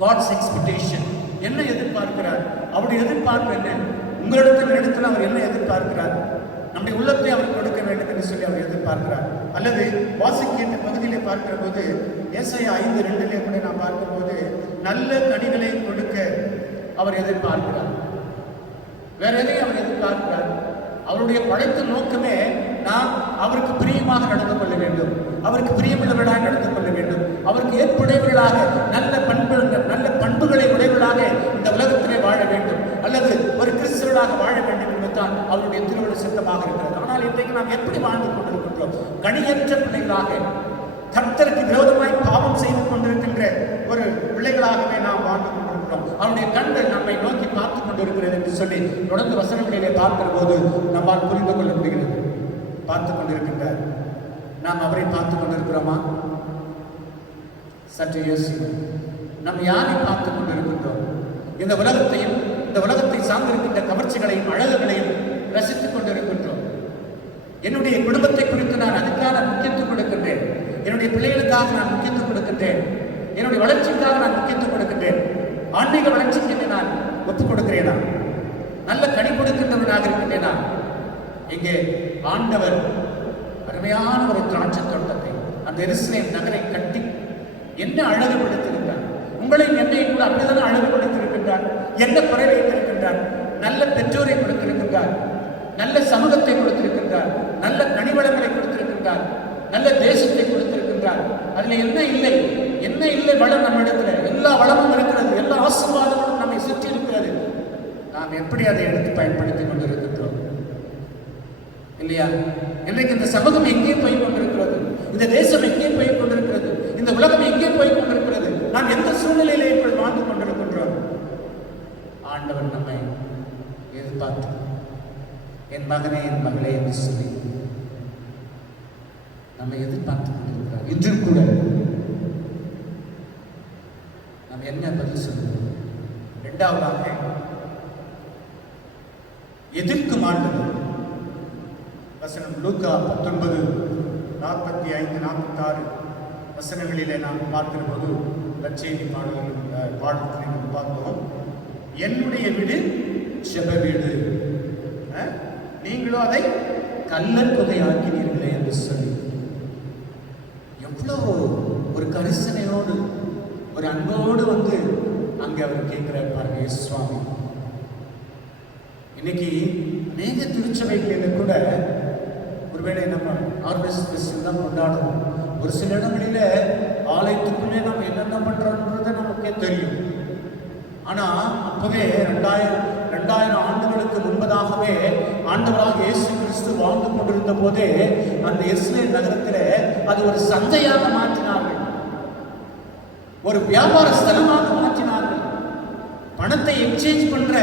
காட்ஸ் எக்ஸ்பெக்டேஷன். என்ன எதிர்பார்க்கிறார்? அவருடைய எதிர்பார்ப்பு என்ன? உங்களிடத்தில் அவர் என்ன எதிர்பார்க்கிறார்? நம்முடைய உள்ளத்தை அவர் கொடுக்க வேண்டும் என்று சொல்லி அவர் எதிர்பார்க்கிறார். அல்லது வாசிக்கின்ற பகுதியிலே பார்க்கிற போது, ஏசாயா 5:2 கூட நாம் பார்க்கும்போது, நல்ல கனிகளை கொடுக்க அவர் எதிர்பார்க்கிறார். வேற எதையும் அவர் எதிர்பார்க்கிறார்? அவருடைய படைத்த நோக்கமே நாம் அவருக்கு பிரியமாக நடந்து கொள்ள வேண்டும், அவருக்கு பிரியமுள்ளவர்களாக நடந்து கொள்ள வேண்டும், அவருக்கு ஏற்புடையவர்களாக நல்ல பண்புகளை உடையவர்களாக இந்த உலகத்திலே வாழ வேண்டும், அல்லது ஒரு கிறிஸ்தவர்களாக வாழ வேண்டும் என்பதுதான் அவருடைய திருவுள்ள சித்தமாக இருக்கிறது. ஆனால் இன்றைக்கு நாம் எப்படி வாழ்ந்து கொண்டிருக்கின்றோம்? கனியற்ற பிள்ளைகளாக, கர்த்தருக்கு விரோதமாய் பாவம் செய்து கொண்டிருக்கின்ற ஒரு பிள்ளைகளாகவே நாம் வாழ்ந்து கொண்டிருக்கிறோம். அவருடைய கண்கள் நம்மை நோக்கி பார்த்து கொண்டிருக்கிறது என்று சொல்லி தொடர்ந்து வசனங்களிலே பார்க்கிற போது நம்மால் புரிந்து கொள்ள முடிகிறது. பார்த்து கொண்டிருக்கின்றார். நாம் அவரை பார்த்து கொண்டிருக்கிறோமா? சற்று யோசிக்கிறோம். நாம் யாரை பார்த்து கொண்டிருக்கின்றோம்? இந்த உலகத்தையும் இந்த உலகத்தை சார்ந்திருக்கின்ற கவர்ச்சிகளையும் அழகுகளையும் ரசித்துக் கொண்டிருக்கின்றோம். என்னுடைய குடும்பத்தை குறித்து நான் அதுக்காக முக்கியத்துவம் கொடுக்கின்றேன், என்னுடைய பிள்ளைகளுக்காக நான் முக்கியத்துவம் கொடுக்கின்றேன், என்னுடைய வளர்ச்சிக்காக நான் முக்கியத்துவம் கொடுக்கின்றேன், ஆன்மீக வளர்ச்சிக்கு நான் ஒப்புக் கொடுக்கிறேனா? நல்ல கனி கொடுக்கின்றவனாக இருக்கின்றேனா? இங்கே ஆண்டவர் அருமையான ஒரு திராட்சை தோட்டத்தை, அந்த எருசலேம் நகரை கட்டி என்ன அழகுபடுத்தியிருக்கிறார். உங்களையும் என்னையும் கூட அப்படிதான் அழகுபடுத்தியிருக்கின்றார். என்ன குறை வைத்திருக்கின்றார்? நல்ல பெற்றோரை கொடுத்திருக்கின்றார், நல்ல சமூகத்தை கொடுத்திருக்கின்றார், நல்ல கனிவளங்களை கொடுத்திருக்கின்றார், நல்ல தேசத்தை கொடுத்திருக்கின்றார். அதுல என்ன இல்லை? என்ன இல்லை வளம்? நம்ம இடத்துல எல்லா வளமும் இருக்கிறது, எல்லா ஆசீர்வாதங்களும் நம்மை சுற்றி இருக்கிறது. நாம் எப்படி அதை எடுத்து பயன்படுத்திக் கொண்டிருக்கின்றோம்? இல்லையா? இன்றைக்கு இந்த சமூகம் எங்கே போய் கொண்டிருக்கிறது? இந்த தேசம் எங்கே போய் கொண்டிருக்கிறது? இந்த உலகம் எங்கே போய் கொண்டிருக்கிறது? நாம் எந்த சூழ்நிலையிலே இப்படி வாழ்ந்து கொண்டிருக்கின்றோம்? ஆண்டவர் நம்மை எதிர்பார்த்து, என் மகனே என் மகளே என்று சொல்லி நம்மை எதிர்பார்த்து கொண்டிருக்கிறார். இன்றும் கூட நாம் என்ன பதில் சொல்லுவோம்? இரண்டாவதாக, எதிர்க்கும் ஆண்டவர். வசனம் லூக்கா 19:45-46 வசனங்களிலே நாம் பார்க்கிற போது நற்செய்தி பாடத்திலே நாம் பார்த்தோம். என்னுடைய வீடு ஜெப வீடு, நீங்களும் அதை கல்லர் தொகை ஆக்கினீர்களே என்று சொல்லி எவ்வளவு ஒரு கரிசனையோடு ஒரு அன்போடு வந்து அங்கே அவர் கேட்கிறார் பாருங்க சுவாமி. இன்னைக்கு அநேக திருச்சபைகளில் கூட ஒருவேளை நம்ம ஆர்வெஸ்ட் ஃபெஸ்டிவல் தான் கொண்டாடுவோம். ஒரு சில இடங்களில ஆலயத்துக்குள்ளே நம்ம என்னென்ன பண்றோம்ன்றது நமக்கே தெரியும். ஆனா அப்பவே 2000 ஆண்டுகளுக்கு முன்பதாகவே ஆண்டவராக இயேசு கிறிஸ்து வாழ்ந்து கொண்டிருந்த போதே அந்த எருசலேம் நகரத்திலே அது ஒரு சந்தையாக மாற்றினார்கள், ஒரு வியாபார ஸ்தலமாக மாற்றினார்கள், பணத்தை எக்ஸ்சேஞ்ச் பண்ற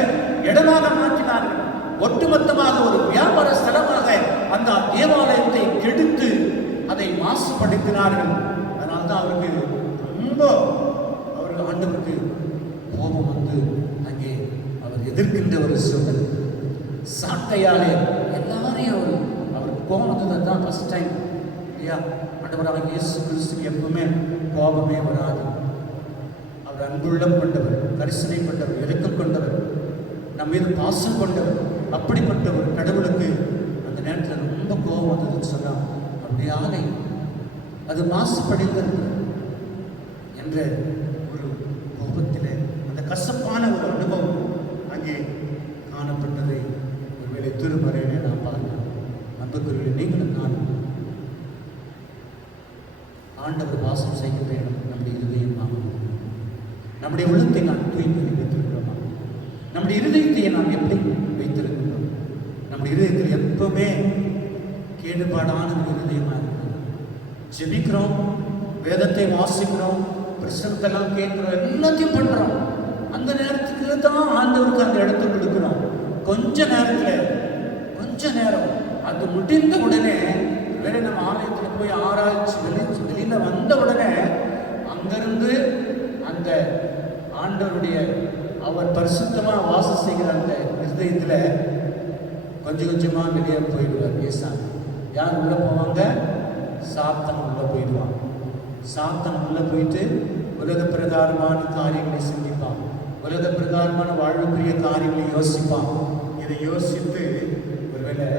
இடமாக மாற்றினார்கள். ஒட்டுமொத்தமாக ஒரு வியாபார ஸ்தலமாக அந்த தேவாலயத்தை கெடுத்து அதை மாசுபடுத்தினார்கள். அதனால்தான் அவருக்கு ரொம்ப ஆண்டவருக்கு கோபம் வந்து அங்கே அவர் எதிர்க்கின்ற ஒரு சூழல். சாட்டையாலே எல்லாரையும் அவருக்கு கோபம் வந்தது தான் ஃபர்ஸ்ட் டைம் இல்லையா? ஆண்டவராக இயேசு கிறிஸ்து எப்பவுமே கோபமே வராது. அவர் அன்புள்ளம் கொண்டவர், கரிசனை கொண்டவர், இரக்கம் கொண்டவர், நம் மீது பாசம் கொண்டவர். அப்படிப்பட்ட ஒரு கடவுளுக்கு அந்த நேரத்தில் ரொம்ப கோபம் வந்ததுன்னு சொன்னால் அவருடைய ஆலை அது மாசுபடுகிறது என்ற ஒரு கோபத்திலே அந்த கசப்பான ஒரு அனுபவம் அங்கே காணப்பட்டதை ஒருவேளை திருமறையிலே நான் பார்க்கிறேன். அன்புக்குரியவர்களே, நீங்களும் நானும் ஆண்டவர் வாசம் செய்கின்ற இடம் நம்முடைய இருதயம் ஆகும். நம்முடைய உள்ளத்தை நாம் தூய்மை வைத்திருக்கிறோமா? நம்முடைய இருதயத்தை நாம் எப்படி வைத்திருக்கின்றோம்? நம்முடைய இருதயத்தில் எப்பவுமே கேடுபாடான ஒரு இருதயமாக இருக்கிறது. ஜெபிக்கிறோம், வேதத்தை வாசிக்கிறோம், பிரசனத்தெல்லாம் கேட்கிறோம், எல்லாத்தையும் பண்றோம். அந்த நேரத்துக்கு தான் ஆண்டவருக்கு அந்த இடத்தை கொடுக்கிறோம். கொஞ்ச நேரம் அது முடிந்த உடனே வேற நம்ம ஆலயத்தில் போய் ஆராய்ச்சி வெளியில வந்த உடனே அங்கிருந்து அந்த ஆண்டவருடைய அவர் பரிசுத்தமா வாசம் செய்கிற அந்த இருதயத்துல கொஞ்சம் கொஞ்சமாக வெளியே போயிடுவார் ஏசாமி. யார் உள்ளே போவாங்க? சாத்தான் உள்ளே போயிடுவான். சாத்தான் உள்ளே போயிட்டு உலக பிரகாரமான காரியங்களை சிந்திப்பான், உலக பிரகாரமான வாழ்வுக்குரிய காரியங்களை யோசிப்பான். இதை யோசித்து ஒருவேளை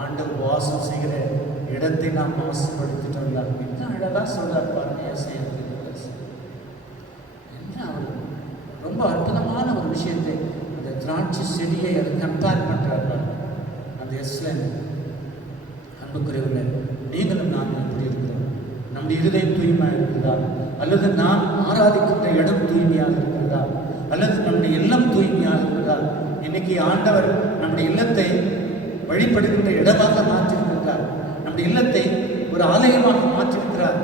ஆண்டவர் வாசம் செய்கிற இடத்தை நாம் மாசுபடுத்திட்டோம்ல. என்ன அழகாக சொல்றார் பாருங்க ஏசாயா. என்ன அவர் ரொம்ப அற்புதமான ஒரு விஷயத்தை, அந்த திராட்சை செடியை அதை கம்பேர் பண்ணுறாரு அந்த எஸ்லன். அன்புக்குரியவர்களே, நீங்களும் நான் எப்படி இருக்கிறோம்? நம்முடைய இருதயம் தூய்மையாக இருக்கிறதா? அல்லது நாம் ஆராதிக்கின்ற இடம் தூய்மையாக இருக்கிறதா? அல்லது நம்முடைய இல்லம் தூய்மையாக இருக்கிறதா? இன்னைக்கு ஆண்டவர் நம்முடைய இல்லத்தை வழிபடுகின்ற இடமாக மாற்றியிருக்கிறார், நம்முடைய இல்லத்தை ஒரு ஆலயமாக மாற்றியிருக்கிறார்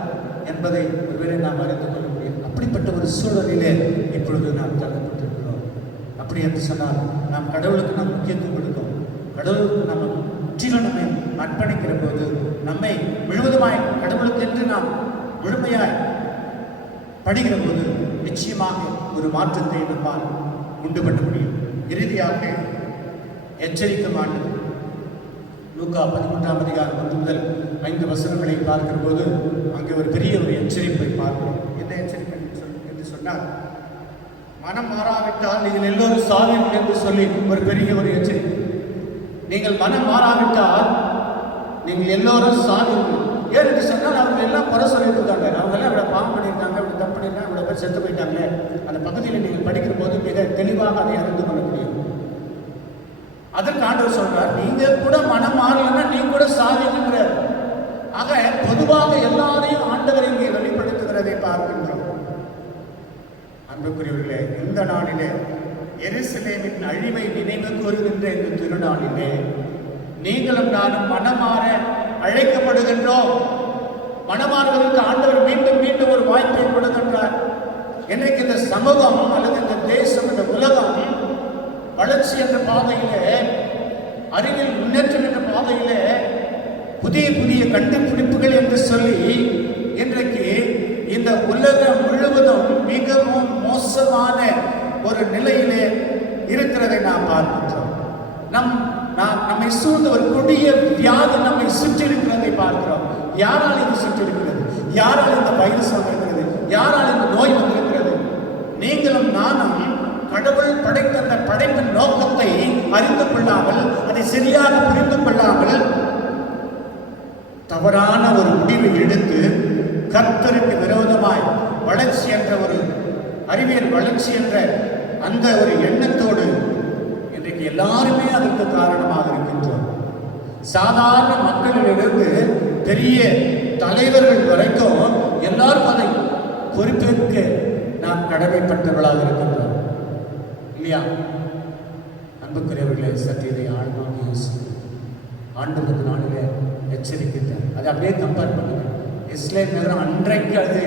என்பதை ஒருவேளை நாம் அறிந்து கொள்ள முடியும். அப்படிப்பட்ட ஒரு சூழலிலே இப்பொழுது நாம் தள்ளப்பட்டிருக்கிறோம். அப்படி என்று சொன்னால் நாம் கடவுளுக்கு நாம் முக்கியத்துவம் கொடுக்கும், கடவுளுக்கு நம்ம முற்றிலும் நம்மை அர்ப்பணிக்கிற போது, நம்மை முழுவதுமாய் கடவுளுக்கு என்று நாம் முழுமையாய் படிக்கிற போது நிச்சயமாக ஒரு மாற்றத்தை நம்மால் உண்டு பண்ண முடியும். இறுதியாக எச்சரிக்க மாட்டோம். லூக்கா 13ஆம் அதிகாரம் 1 முதல் 5 வசனங்களை பார்க்கிற போது அங்கே ஒரு பெரிய ஒரு எச்சரிப்பை பார்க்கிறோம். என்ன எச்சரிக்கை என்று சொன்னால், மனம் மாறாவிட்டால் நீங்கள் எல்லோரும் சாவீர்கள் என்று சொல்லி ஒரு பெரிய ஒரு எச்சரிக்கை. நீங்கள் மனம் மாறாவிட்டால் நீங்கள் எல்லோரும் சாவீர்கள். ஏன் என்று சொன்னால் அவங்க எல்லாம் குறை சொல்லிட்டு இருக்காங்க, அவங்க எல்லாம் இவ்வளோ பாவம் பண்ணியிருக்காங்க, இவ்வளோ தப்பு பண்ணியிருக்காங்க, இவ்வளோ பேர் செத்து போயிட்டாங்க. அந்த பகுதியில் நீங்கள் படிக்கிற போது மிக தெளிவாக அதை அறிந்து கொள்ள முடியும். அதற்கு ஆண்டவர் சொல்றார், நீங்க கூட மனம் மாறலன்னா நீங்க கூட சாவீங்கன்றார். ஆக பொதுவாக எல்லாரையும் ஆண்டவர் இங்கே வெளிப்படுத்துகிறதை பார்க்கின்றோம். அன்புக்குரியவர்களே, இந்த நாளிலே எருசலேமின் அழிவை நினைவு கூறுகின்ற இந்த திருநாளிலே நீங்களும் நானும் மனமாற அழைக்கப்படுகின்றோம். மனமாறுவதற்கு ஆண்டவர் மீண்டும் மீண்டும் ஒரு வாய்ப்பை கொடுக்கின்றார். இன்றைக்கு இந்த சமூகம் அல்லது இந்த தேசம், இந்த உலகம் வளர்ச்சி என்ற பாதையிலே, அறிவியல் முன்னேற்றம் என்ற பாதையிலே புதிய புதிய கண்டுபிடிப்புகள் என்று சொல்லி இன்றைக்கு இந்த உலகம் முழுவதும் மிகவும் மோசமான ஒரு நிலையிலே இருக்கிறதை நாம் பார்க்கின்றோம். நம்மை சூழ்ந்த ஒரு கொடிய வியாதி நம்மை சுற்றி இருக்கிறதை பார்க்கிறோம். யாரால் இது சுற்றி இருக்கிறது? யாரால் இந்த வைரஸ் வந்திருக்கிறது? யாரால் இந்த நோய் வந்திருக்கிறது? நீங்களும் நானும் கடவுள் படைத்த அந்த படைப்பின் நோக்கத்தை அறிந்து கொள்ளாமல், அதை சரியாக புரிந்து கொள்ளாமல் தவறான ஒரு முடிவை எடுத்து கர்த்தருக்கு விரோதமாய் வளர்ச்சி என்ற ஒரு அறிவியல் வளர்ச்சி என்ற அந்த ஒரு எண்ணத்தோடு இன்றைக்கு எல்லாருமே அதற்கு காரணமாக இருக்கின்றோம். சாதாரண மக்களிலிருந்து பெரிய தலைவர்கள் வரைக்கும் எல்லாரும் அதை பொறுப்பேற்க நாம் கடமைப்பட்டவர்களாக இருக்கின்றோம் இல்லையா? அன்புக்குரியவர்களே, சற்று இதை ஆழமாக யோசிக்கும். ஆண்டவருக்கு நாளிலே எச்சரிக்கின்றார். அதை அப்படியே கம்பேர் பண்ணுங்க. இஸ்ரேல் நகரம் அன்றைக்கு அது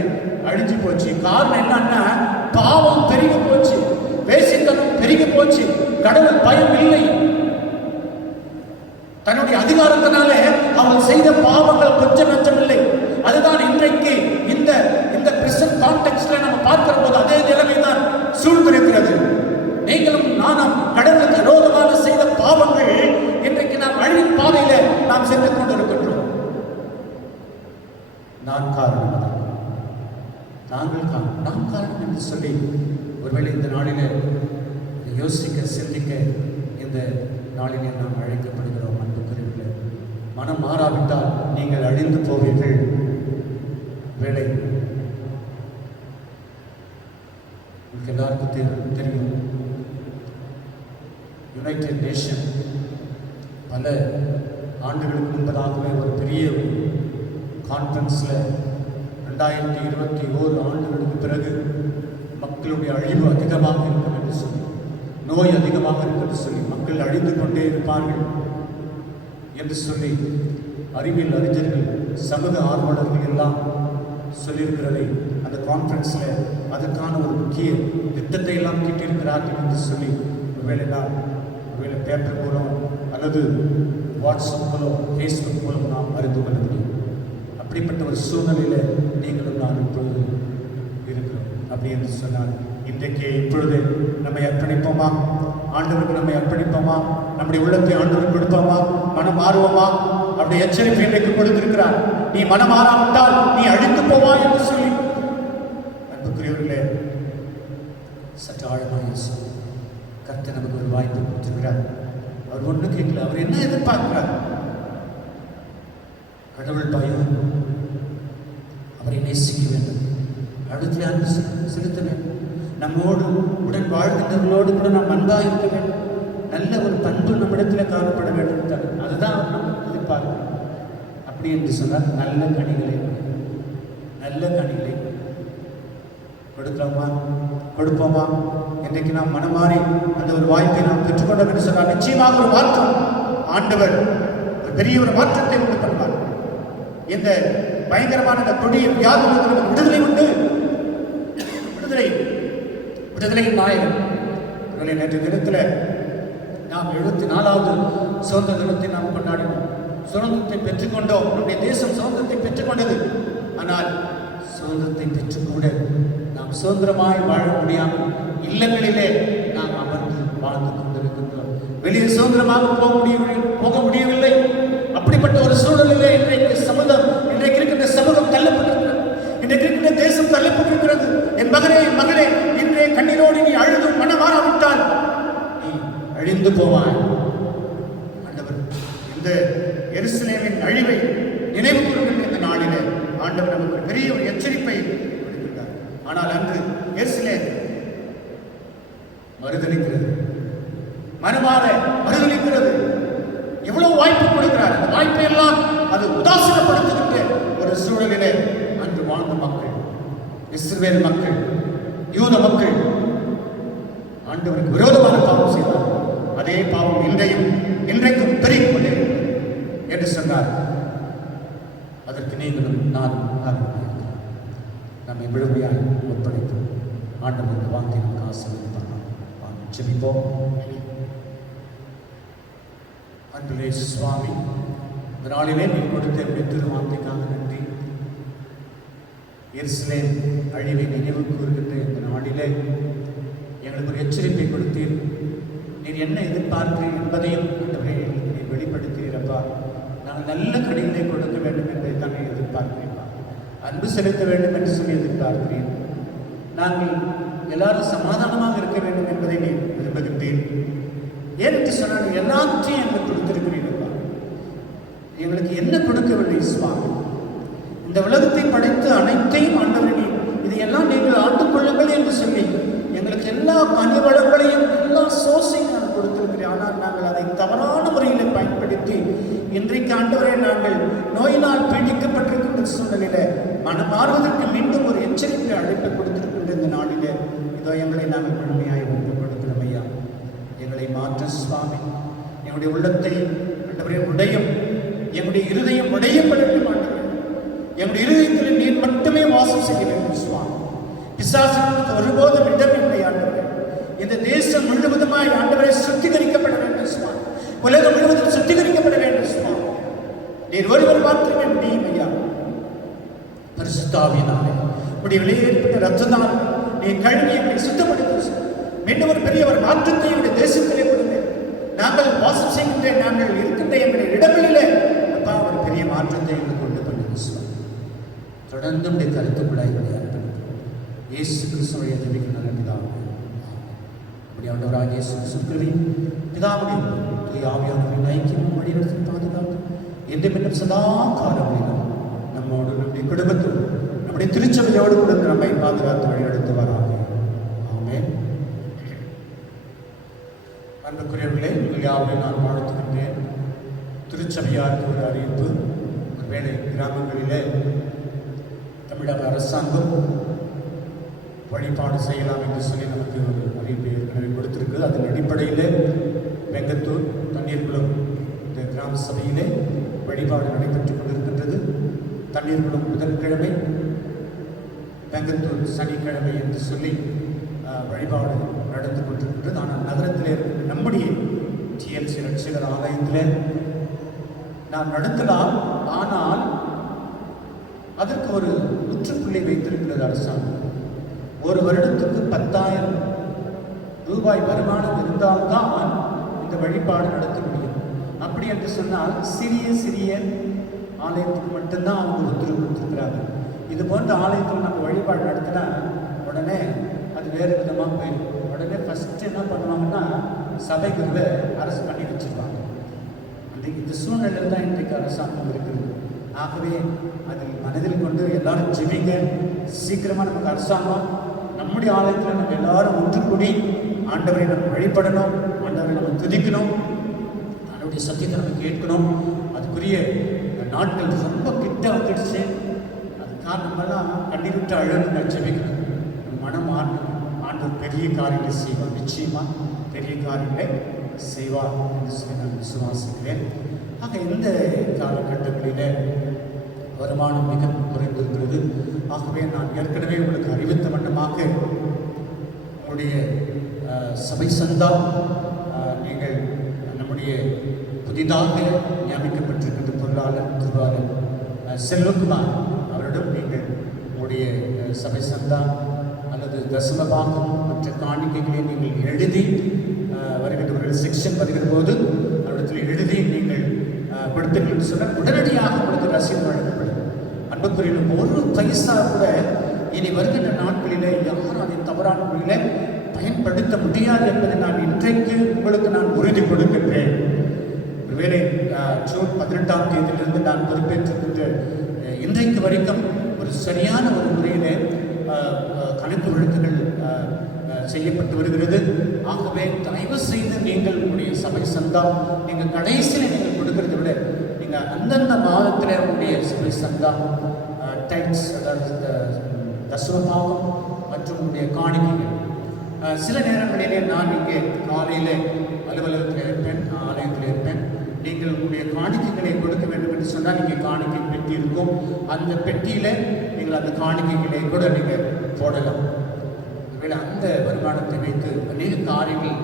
அழிஞ்சு போச்சு. காரணம் என்னன்னா, பாவம் பெருகி போச்சு, வேசித்தனம் பெருகி போச்சு, கடவுள் பயம் இல்லை. தன்னுடைய அதிகாரத்தினாலே அவள் செய்த பாவங்கள் கொஞ்சம் நஞ்சமில்லை. அதுதான் இன்றைக்கு இந்த இந்த பிரசன்ட் கான்டெக்ஸ்ட்ல நம்ம பார்க்கிற போது அதே நிலைமை தான் சூழ்ந்திருக்கிறது. நீங்களும் நானும் கடவுளுக்கு விரோதமாக செய்த பாவங்கள் இன்றைக்கு நாம் அழிவின் பாதையில நாம் சென்று கொண்டிருக்கின்றோம். நான் காரணம், நாம் காரணம் என்று சொல்லி ஒருவேளை இந்த நாளிலே யோசிக்க சிந்திக்க இந்த நாளிலே நாம் அழைக்கப்படுகிறோம். அன்புக்குரியவர்களே, மனம் மாறாவிட்டால் நீங்கள் அழிந்து போவீர்கள். வேலை உங்களுக்கு எல்லாருக்கும் தெரியும். யுனைடெட் நேஷன் பல ஆண்டுகளுக்கு முன்பதாகவே ஒரு பெரிய கான்ஃபரன்ஸில் 2021 ஆண்டுகளுக்கு பிறகு மக்களுடைய அழிவு அதிகமாக இருக்கும் என்று சொல்லி, நோய் அதிகமாக இருக்கும் என்று சொல்லி, மக்கள் அழிந்து கொண்டே இருப்பார்கள் என்று சொல்லி அறிவியல் அறிஞர்கள், சமூக ஆர்வலர்கள் எல்லாம் சொல்லியிருக்கிறதை அந்த கான்ஃபரன்ஸில் அதற்கான ஒரு முக்கிய திட்டத்தை எல்லாம் தீட்டியிருக்கிறார்கள் என்று சொல்லி ஒருவேளை பேப்பர் மூலம் அல்லது வாட்ஸ்அப் மூலம், ஃபேஸ்புக் மூலம் நாம் அறிந்து கொள்ள முடியும். அப்படிப்பட்ட ஒரு சூழ்நிலையில் நீங்களும் நான் இப்பொழுது இருக்கிறோம். அப்படி என்று சொன்னால் இன்றைக்கு இப்பொழுது நம்மை அர்ப்பணிப்போமா? ஆண்டவருக்கு நம்மை அர்ப்பணிப்போமா? நம்முடைய உள்ளத்தை ஆண்டவருக்கு கொடுப்போமா? மனம் மாறுவோமா? அவருடைய எச்சரிப்பு இன்றைக்கு கொடுத்திருக்கிறார். நீ மனம் மாறாவிட்டால் நீ அழிந்து போவா என்று சொல்லி. அன்புக்குரியவர்களே, சற்று ஆழமாக கர்த்தர் நமக்கு ஒரு வாய்ப்பு கொடுத்திருக்கிறார். அவர் ஒண்ணு கேட்கல. அவர் என்ன எதிர்பார்க்கிறார்? கடவுள் பயம், அவரை நேசிக்க வேண்டும், அடுத்து அன்பு செலுத்த வேண்டும், நம்மோடு உடன் வாழ்கின்றவர்களோடு கூட நாம் அன்பாக இருக்க வேண்டும், நல்ல ஒரு பண்பு நம்மிடத்தில் காணப்பட வேண்டும். அதுதான் அவர் நம்ம எதிர்பார்க்கிறோம். அப்படி என்று சொன்னால் நல்ல கனிகளை கொடுப்போமா? இன்றைக்கு நாம் மனமாறி அந்த ஒரு வாய்ப்பை நாம் பெற்றுக்கொண்டோம் என்று சொன்னால் நிச்சயமாக ஒரு மாற்றம், ஆண்டவர் ஒரு பெரிய ஒரு மாற்றத்தை உண்டு பண்ணுவார். இந்த பயங்கரமான இந்த கொடிய வியாதிகளுக்கு நமக்கு விடுதலை உண்டு. விடுதலையின் நாயகன். நேற்று தினத்தில் நாம் 74வது சுதந்திர தினத்தை நாம் கொண்டாடினோம். சுதந்திரத்தை பெற்றுக்கொண்டோம். நம்முடைய தேசம் சுதந்திரத்தை பெற்றுக்கொண்டது. ஆனால் சுதந்திரத்தை பெற்றுக்கூட நாம் சுதந்திரமாய் வாழ முடியாமல் இல்லங்களிலே நாம் அமர்ந்து வாழ்ந்து கொண்டிருக்கின்றோம். வெளியே சுதந்திரமாக போக முடியவில்லை. அப்படிப்பட்ட ஒரு சூழலிலே இன்றைக்கு இருக்கின்ற சமூகம் தள்ளப்பட்டிருக்கிறது. இன்றைக்கு இருக்கின்ற தேசம் தள்ளப்பட்டிருக்கிறது. என் மகனே, என் மகளே, இன்றைய கண்ணீரோடு நீ அழுது மனமாறாவிட்டால் நீ அழிந்து போவாய். ஆண்டவர் இந்த எருசலேமின் அழிவை நினைவு கூறுகின்ற இந்த நாளிலே ஆண்டவர் நமக்கு பெரிய ஒரு எச்சரிப்பை கொடுக்கின்றார். ஆனால் அன்று எருசலேம் மறுதளிக்கிறது, மனமாற மறுதளிக்கிறது. எவ்வளவு வாய்ப்பு கொடுக்கிறார். அந்த வாய்ப்பை எல்லாம் அது உதாசீனப்படுத்துகின்ற ஒரு சூழலிலே அன்று வாழ்ந்த மக்கள், இஸ்ரவேல் மக்கள், யூத மக்கள் ஆண்டவருக்கு விரோதமான பாவம் செய்தார். அதே பாவம் இன்றைக்கும் பெருகிக் கொண்டிருக்கிறது என்று சொன்னார். அதற்கு நீங்களும் நான் நம்மை முழுமையாக ஒப்படைப்போம். ஆண்டவருக்கு வாங்கி நமக்கு ஆசீர்வதிப்பார். ஜெபிப்போம். அன்புலே சுவாமி, இந்த நாளிலே நீ கொடுத்த திருவார்த்தைக்காக நன்றி. எருசலேம் அழிவை நினைவு கூறுகின்ற இந்த நாளிலே எங்களுக்கு ஒரு எச்சரிப்பை கொடுத்தீர். நீர் என்ன எதிர்பார்க்கிறீர் என்பதையும் நீர் வெளிப்படுத்தீரப்பா. நாங்கள் நல்ல கனிகளை கொடுக்க வேண்டும் என்பதை தான் எதிர்பார்க்கிறீப்பா. அன்பு செலுத்த வேண்டும் என்று சொல்லி எதிர்பார்க்கிறேன். நாங்கள் எல்லாரும் சமாதானமாக இருக்க வேண்டும் என்பதை நீ விரும்புகின்றேன். ஏன்னு சொன்னால் எல்லாத்தையும் எங்களுக்கு கொடுத்திருக்கிறீர்களா? எங்களுக்கு என்ன கொடுக்கவில்லை சுவாமி? இந்த உலகத்தை படைத்து அனைத்தையும் ஆண்டவரே இதையெல்லாம் நீங்கள் ஆண்டுகொள்ளுங்கள் என்று சொல்லி எங்களுக்கு எல்லா கனி வளங்களையும் எல்லா சோர்ஸையும் நான் கொடுத்திருக்கிறேன். ஆனால் நாங்கள் அதை தவறான முறையில் பயன்படுத்தி இன்றைக்கு ஆண்டவரை நாங்கள் நோயினால் பீடிக்கப்பட்டிருக்கின்ற சூழ்நிலையில மனம் மாறுவதற்கு மீண்டும் ஒரு எச்சரிக்கை அழைப்பை கொடுத்திருக்கின்ற இந்த நாளிலே இதோ எங்களை நாங்கள் முழுமையாக ஒப்புக் கொடுக்கிறோம் ஐயா. எங்களை மாற்ற சுவாமி. எங்களுடைய உள்ளத்தை ஆண்டவரே உடையும், எங்களுடைய இருதயம் உடையப்படட்டும் ஆண்டவரே. எங்களுடைய இருதயத்தில் நீர் மட்டுமே வாசம் செய்ய வேண்டும் சுவாமி. பிசாசுக்கு ஒருபோதும் இடமில்லை ஆண்டவரே. இந்த தேசம் முழுவதுமாய் ஆண்டவரை சுத்திகரிக்கப்பட வேண்டும் சுவாமி. உலகம் முழுவதும் சுத்திகரிக்கப்பட வேண்டும் சுவாமி. நீர் ஒருவர் மாத்திரமே முடியும் ஐயா. பரிசுத்தாவியினாலே உடைய வெளியேற்பட்ட ரத்தத்தால் நீ கழுவி எங்களை சுத்தப்படுத்த மீண்டும் ஒரு பெரிய ஒரு மாற்றத்தை எங்களுடைய தேசத்திலே கொடுங்க. நாங்கள் வாசம் செய்கின்ற நாங்கள் இருக்கின்ற எங்களுடைய இடங்களிலே அப்பா ஒரு பெரிய மாற்றத்தை எங்களுக்கு கொண்டு பண்ணுங்க சுவாமி. தொடர்ந்து உடைய கருத்துக்குள்ளாய் இயேசு கிறிஸ்துவுடைய ஜெபிக்கிற நல்ல பிதாவே. அப்படி ஆண்டவராகிய இயேசு கிறிஸ்துவின் பிதாவுடைய தூய ஆவியானவரின் ஐக்கியம் வழிநடத்தி பாதுகாத்து என்று மீண்டும் சதா காலங்களிலும் நம்மோடு நம்முடைய குடும்பத்தோடு நம்முடைய திருச்சபையோடு கூட நம்மை பாதுகாத்து வழிநடத்துவாராக. ஆமென். அன்புக்குரியவர்களே, உங்கள் யாவரையும் நான் வாழ்த்துகின்றேன். திருச்சபையாருக்கு ஒரு அறிவிப்பு. ஒருவேளை கிராமங்களிலே தமிழக அரசாங்கம் வழிபாடு செய்யலாம் என்று சொல்லி நமக்கு ஒரு அறிவிப்பை ஏற்கனவே கொடுத்திருக்கிறது. அதன் அடிப்படையில் வெங்கத்தூர் தண்ணீர்குளம் இந்த கிராம சபையிலே வழிபாடு நடைபெற்றுக் கொண்டிருக்கின்றது. தண்ணீர்குளம் புதன்கிழமை, வெங்கத்தூர் சனிக்கிழமை என்று சொல்லி வழிபாடு நடந்து கொண்டிருக்கின்றது. ஆனால் நகரத்திலே நம்முடைய டிஎல்சி ரட்சிகர் ஆலயத்தில் நாம் நடத்தலாம். ஆனால் அதற்கு ஒரு முற்றுப்புள்ளி வைத்திருக்கிறது அரசாங்கம். ஒரு வருடத்துக்கு 10,000 ரூபாய் வருமானம் இருந்தால்தான் இந்த வழிபாடு நடத்த முடியும். அப்படி என்று சொன்னால் சிறிய சிறிய ஆலயத்துக்கு மட்டும்தான் அவங்க உத்தரவு கொடுத்துருக்குறாங்க. இது போன்ற ஆலயத்தில் நம்ம வழிபாடு நடத்தினா உடனே அது வேறு விதமாக போயிடும். உடனே ஃபஸ்ட்டு என்ன பண்ணுவாங்கன்னா சபை குருவை அரசு பண்ணி வச்சுருவாங்க. இந்த சூழ்நிலையில் தான் இன்றைக்கு அரசாங்கம் இருக்குது. ஆகவே அதில் மனதில் கொண்டு எல்லாரும் ஜெபிங்க. சீக்கிரமாக நமக்கு அரசாங்கம் நம்முடைய ஆலயத்தில் நம்ம எல்லாரும் ஒன்று கூடி ஆண்டவரை நம்ம வழிபடணும், ஆண்டவரை நம்ம துதிக்கணும், அவருடைய சத்தியத்தை நம்ம கேட்கணும். அதுக்குரிய நாட்கள் ரொம்ப கிட்ட வந்துடுச்சு. அதுக்காக நம்மெல்லாம் கண்ணீர் விட்டு அழகு ஜெபிக்கணும். மனம் ஆண்டவர் பெரிய காரியங்களை செய்வார். நிச்சயமாக பெரிய காரியங்களை செய்வார் என்று சொல்லி நான் விசுவாசிக்கிறேன். ஆக இந்த காலகட்டங்களில் வருமானம் மிக குறைந்திருக்கிறது. ஆகவே நான் ஏற்கனவே உங்களுக்கு அறிவித்த வண்ணமாக உங்களுடைய சபை சந்தா நீங்கள் நம்முடைய புதிதாக நியமிக்கப்பட்டிருக்கின்ற பொருளாளர் திருவாளர் செல்வகுமார் அவரிடம் நீங்கள் உங்களுடைய சபை சந்தா அல்லது தசமபாகம் மற்ற காணிக்கைகளை நீங்கள் எழுதி வருகின்றவர்கள் செக்ஷன் வருகிற போது அவரிடத்தில் எழுதி நீங்கள் கொடுத்தீர்கள் என்று சொன்னால் உடனடியாக உங்களுக்கு ரசீது வழங்கப்படும். அன்புக்குறியிலும் ஒரு பைசா கூட இனி வருகின்ற நாட்களில் யாரும் அதை தவறான முறையில் பயன்படுத்த முடியாது என்பதை நான் இன்றைக்கு உங்களுக்கு நான் உறுதி கொடுக்கின்றேன். ஒருவேளை ஜூன் 18ஆம் தேதியிலிருந்து நான் பொறுப்பேற்றிருக்கின்ற இன்றைக்கு வரைக்கும் ஒரு சரியான ஒரு முறையில் கணக்கு வழக்குகள் செய்யப்பட்டு வருகிறது. ஆகவே தயவு செய்து நீங்கள் உங்களுடைய சபை சந்தா நீங்கள் கடைசியில் நீங்கள் கொடுக்கறத விட நீங்கள் அந்தந்த மாதத்தில் உங்களுடைய சபை சந்தா டைம்ஸ், அதாவது தசமபாகம் மற்றும் உங்களுடைய காணிக்கைகள். சில நேரங்களிலே நான் இங்கே காலையில் அலுவலகத்தில் இருப்பேன், ஆலயத்தில் இருப்பேன். நீங்கள் உங்களுடைய காணிக்கைகளை கொடுக்க வேண்டும் என்று சொன்னால் இங்கே காணிக்கை பெட்டி இருக்கும். அந்த பெட்டியில் நீங்கள் அந்த காணிக்கைகளை கூட நீங்கள் போடலாம். அந்த வருமானத்தை வைத்து அநேக காரியங்கள்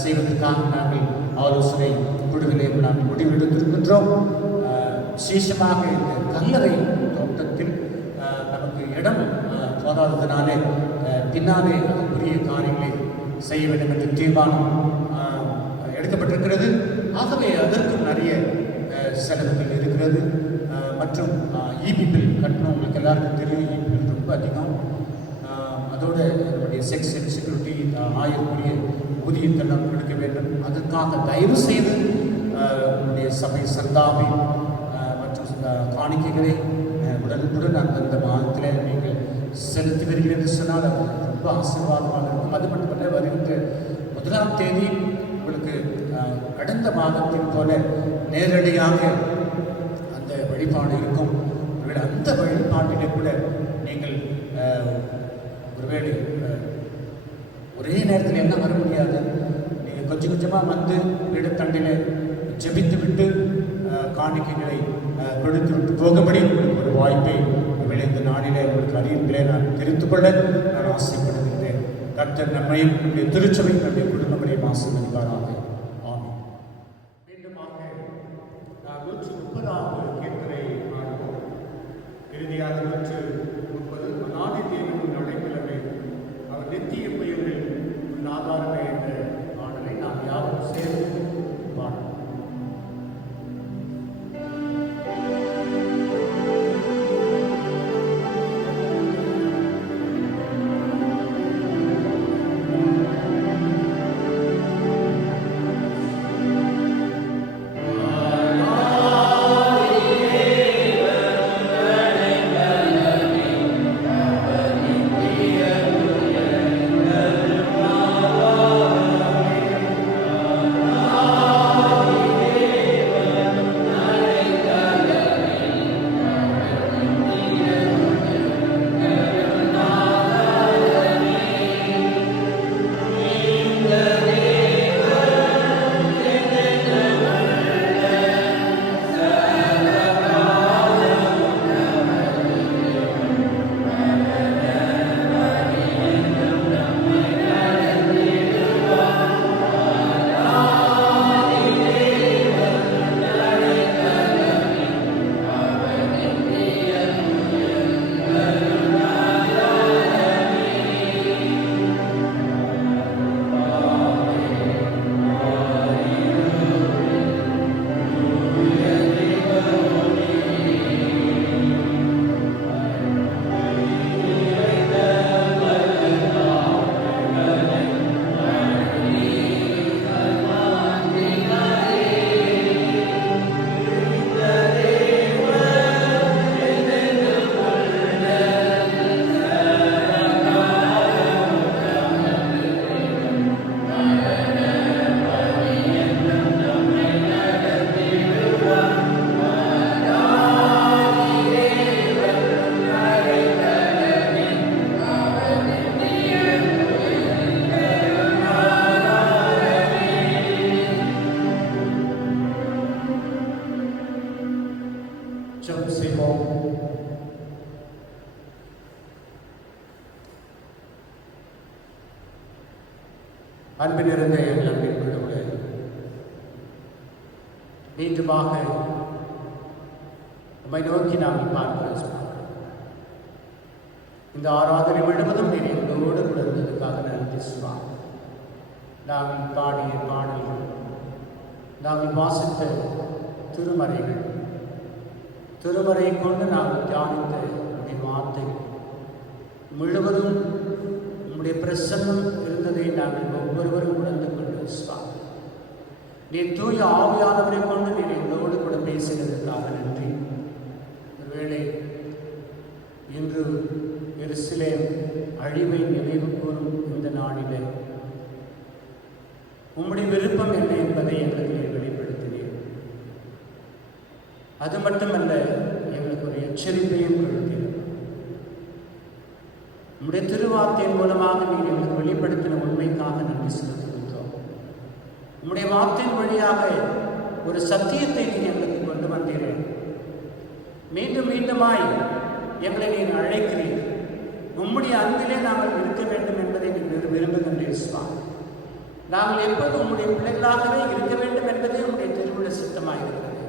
செய்வதற்காக நாங்கள் ஆலோசனை குழுவிலே நாங்கள் முடிவெடுத்திருக்கின்றோம். விசேஷமாக இந்த கல்லறை தோட்டத்தில் நமக்கு இடம் போதாததினாலே பின்னாலே அதுக்குரிய காரியங்களை செய்ய வேண்டும் என்ற தீர்மானம் எடுக்கப்பட்டிருக்கிறது. ஆகவே அதற்கும் நிறைய செலவுகள் இருக்கிறது. மற்றும் இபி பில் கட்டணம் உங்களுக்கு எல்லாருக்கும் தெரியும். இபி பில் ரொம்ப அதிகம். அதோடு நம்முடைய செக்யூரிட்டி ஆயருக்குரிய ஊதியத்தெல்லாம் கொடுக்க வேண்டும். அதற்காக தயவு செய்து நம்முடைய சபை சந்தாவை மற்றும் காணிக்கைகளை உடனுக்குடன் அந்தந்த மாதத்தில் நீங்கள் செலுத்துவீர்கள் என்று சொன்னால் அது ரொம்ப ஆசீர்வாதமாக இருக்கும். அது மட்டுமல்ல, வருகின்ற 1ஆம் தேதி உங்களுக்கு கடந்த மாதத்தின் போல நேரடியாக அந்த வழிபாடு இருக்கும். அந்த வழிபாட்டிலே கூட நீங்கள் ஒருவேளை ஒரே நேரத்தில் என்ன வர முடியாது. நீங்கள் கொஞ்சம் கொஞ்சமாக வந்து இடத்தண்டில் ஜெபித்து விட்டு காணிக்கைகளை கொடுத்து விட்டு போகபடி உங்களுக்கு ஒரு வாய்ப்பை இந்த நாளிலே உங்களுக்கு அறிவிப்பிலே நான் தெரிந்து கொள்ள நான் ஆசைப்படுகின்றேன். கர்த்தர் நம்மையும் நம்முடைய திருச்சபை நம்முடைய குடும்பங்களையும் ஆசீர்வதிப்பாராக. ஆமென். மீண்டுமாக நான் 130வது கீர்த்தனை பாடுவோம். இறுதியாக 130 அநாதி தேவன் நடைபெறவே அவர் நித்திய பெயரில் உன் ஆதாரமே என்ற பாடலை நாம் யாரும் சேர்ந்து பாடுவோம். Thank you. அன்பு நிறைந்த எங்கள் அன்பின் கடவுளே, மீண்டுமாக உம்மை நோக்கி நாங்கள் பார்க்கிறோம். இந்த ஆராதனை முழுவதும் நீர் எங்களோடு கூட இருந்ததுக்காக நன்றி சுவாமி. நாங்கள் பாடிய பாடல்கள், நாங்கள் வாசித்த திருமறைகள், திருமறையை கொண்டு நாங்கள் தியானித்த உடைய வார்த்தை முழுவதும் உம்முடைய பிரசன்னம் இருந்ததை நாங்கள் ஒவ்வொருவரும் உணர்ந்து கொண்டோம் சுவாமி. நீர் தூய ஆவியானவரை கொண்டு நீர் எங்களோடு கூட பேசினதற்காக நன்றி. ஒருவேளை இன்று எருசலேம் அழிவை நினைவு கூறும் இந்த நாளிலே உம்முடைய விருப்பம் என்ன என்பதை எங்களுக்கு நீர் வெளிப்படுத்தினீர். அது மட்டுமல்ல, எங்களுக்கு ஒரு எச்சரிப்பையும் கொடுத்தீர். உம்முடைய திருவார்த்தையின் மூலமாக நீர் எங்களுக்கு வெளிப்படுத்தின உண்மைக்காக நன்றி செலுத்துகின்றோம். உம்முடைய வார்த்தையின் வழியாக ஒரு சத்தியத்தை நீ எங்களுக்கு கொண்டு வந்தீர்கள். மீண்டும் மீண்டுமாய் எங்களை நீர் அழைக்கிறீர். உம்முடைய அன்பிலே நாங்கள் இருக்க வேண்டும் என்பதை நீர் விரும்புகின்றீர் சுவாமி. நாங்கள் எப்போதும் உம்முடைய பிள்ளைகளாகவே இருக்க வேண்டும் என்பதே உம்முடைய திருவிழா சித்தமாயிருக்கிறது.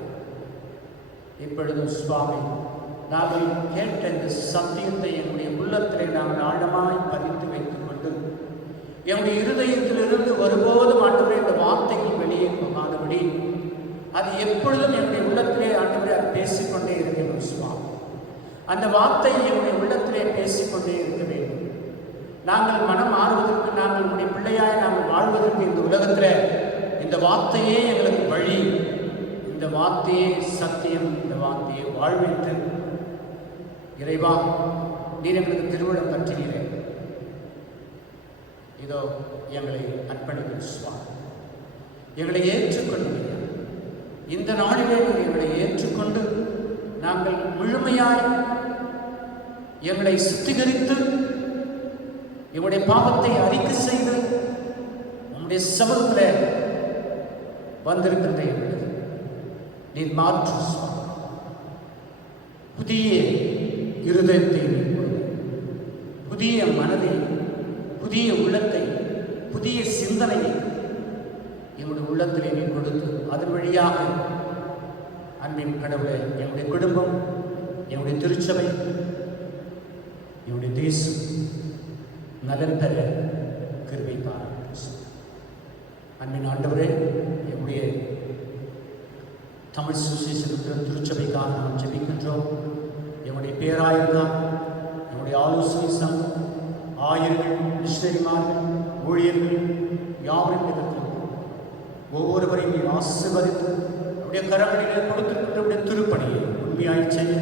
இப்பொழுதும் சுவாமி, நாங்கள் கேட்ட இந்த சத்தியத்தை எங்களுடைய உள்ளத்திலே நாங்கள் ஆழமாய் பதித்து வைத்துக் கொண்டு எங்களுடைய இருதயத்திலிருந்து ஒருபோதும் ஆண்டவரே இந்த வார்த்தைகள் வெளியே போகாதபடி அது எப்பொழுதும் எங்களுடைய உள்ளத்திலே ஆண்டவரே அது பேசிக்கொண்டே இருக்கணும் சுவாமி. அந்த வார்த்தை எங்களுடைய உள்ளத்திலே பேசிக்கொண்டே இருக்க வேண்டும். நாங்கள் மனம் மாறுவதற்கு, நாங்கள் உடைய பிள்ளையாய் நாங்கள் வாழ்வதற்கு இந்த உலகத்தில் இந்த வார்த்தையே எங்களுக்கு வழி, இந்த வார்த்தையே சத்தியம், இந்த வார்த்தையே வாழ்வென்று இறைவா நீர் எங்களுக்கு திருவிழம் பற்றினீரே. இதோ எங்களை அர்ப்பணிக்கும் சுவாமி. எங்களை ஏற்றுக்கொள்ளுங்கள். இந்த நாளிலே நீர் எங்களை ஏற்றுக்கொண்டு நாங்கள் முழுமையாய் எங்களை சுத்திகரித்து எங்களுடைய பாவத்தை அறிக்கை செய்து உம்முடைய சமூகத்தில் வந்திருக்கின்ற எங்களுக்கு நீர் மாற்று சுவாமி. புதிய இருதயத்தை நீர் கொடுங்க. புதிய மனதை, புதிய உள்ளத்தை, புதிய சிந்தனையை எங்களுடைய உள்ளத்திலே நீர் கொடுத்து அதன் வழியாக அன்பின் கடவுளை எங்களுடைய குடும்பம், எங்களுடைய திருச்சபை, எங்களுடைய தேசம் நலன் பெற கிருபை தாருங்கள். அன்பின் ஆண்டவரே, எங்களுடைய தமிழ் சுவிசேஷத்தின் திருச்சபைக்காக நாம் ஜெபிக்கின்றோம். எங்களுடைய பேராயர்கள், எங்களுடைய ஆலோசனை சங்கம், ஆயர்கள், மிஷனரிமார்கள், ஊழியர்கள் யாவரும் எதிர்த்து ஒவ்வொருவரையும் நீர் ஆசீர்வதித்து அவருடைய கரங்களிலே கொடுத்திருக்கின்ற திருப்பணியை உண்மையாய் செய்ய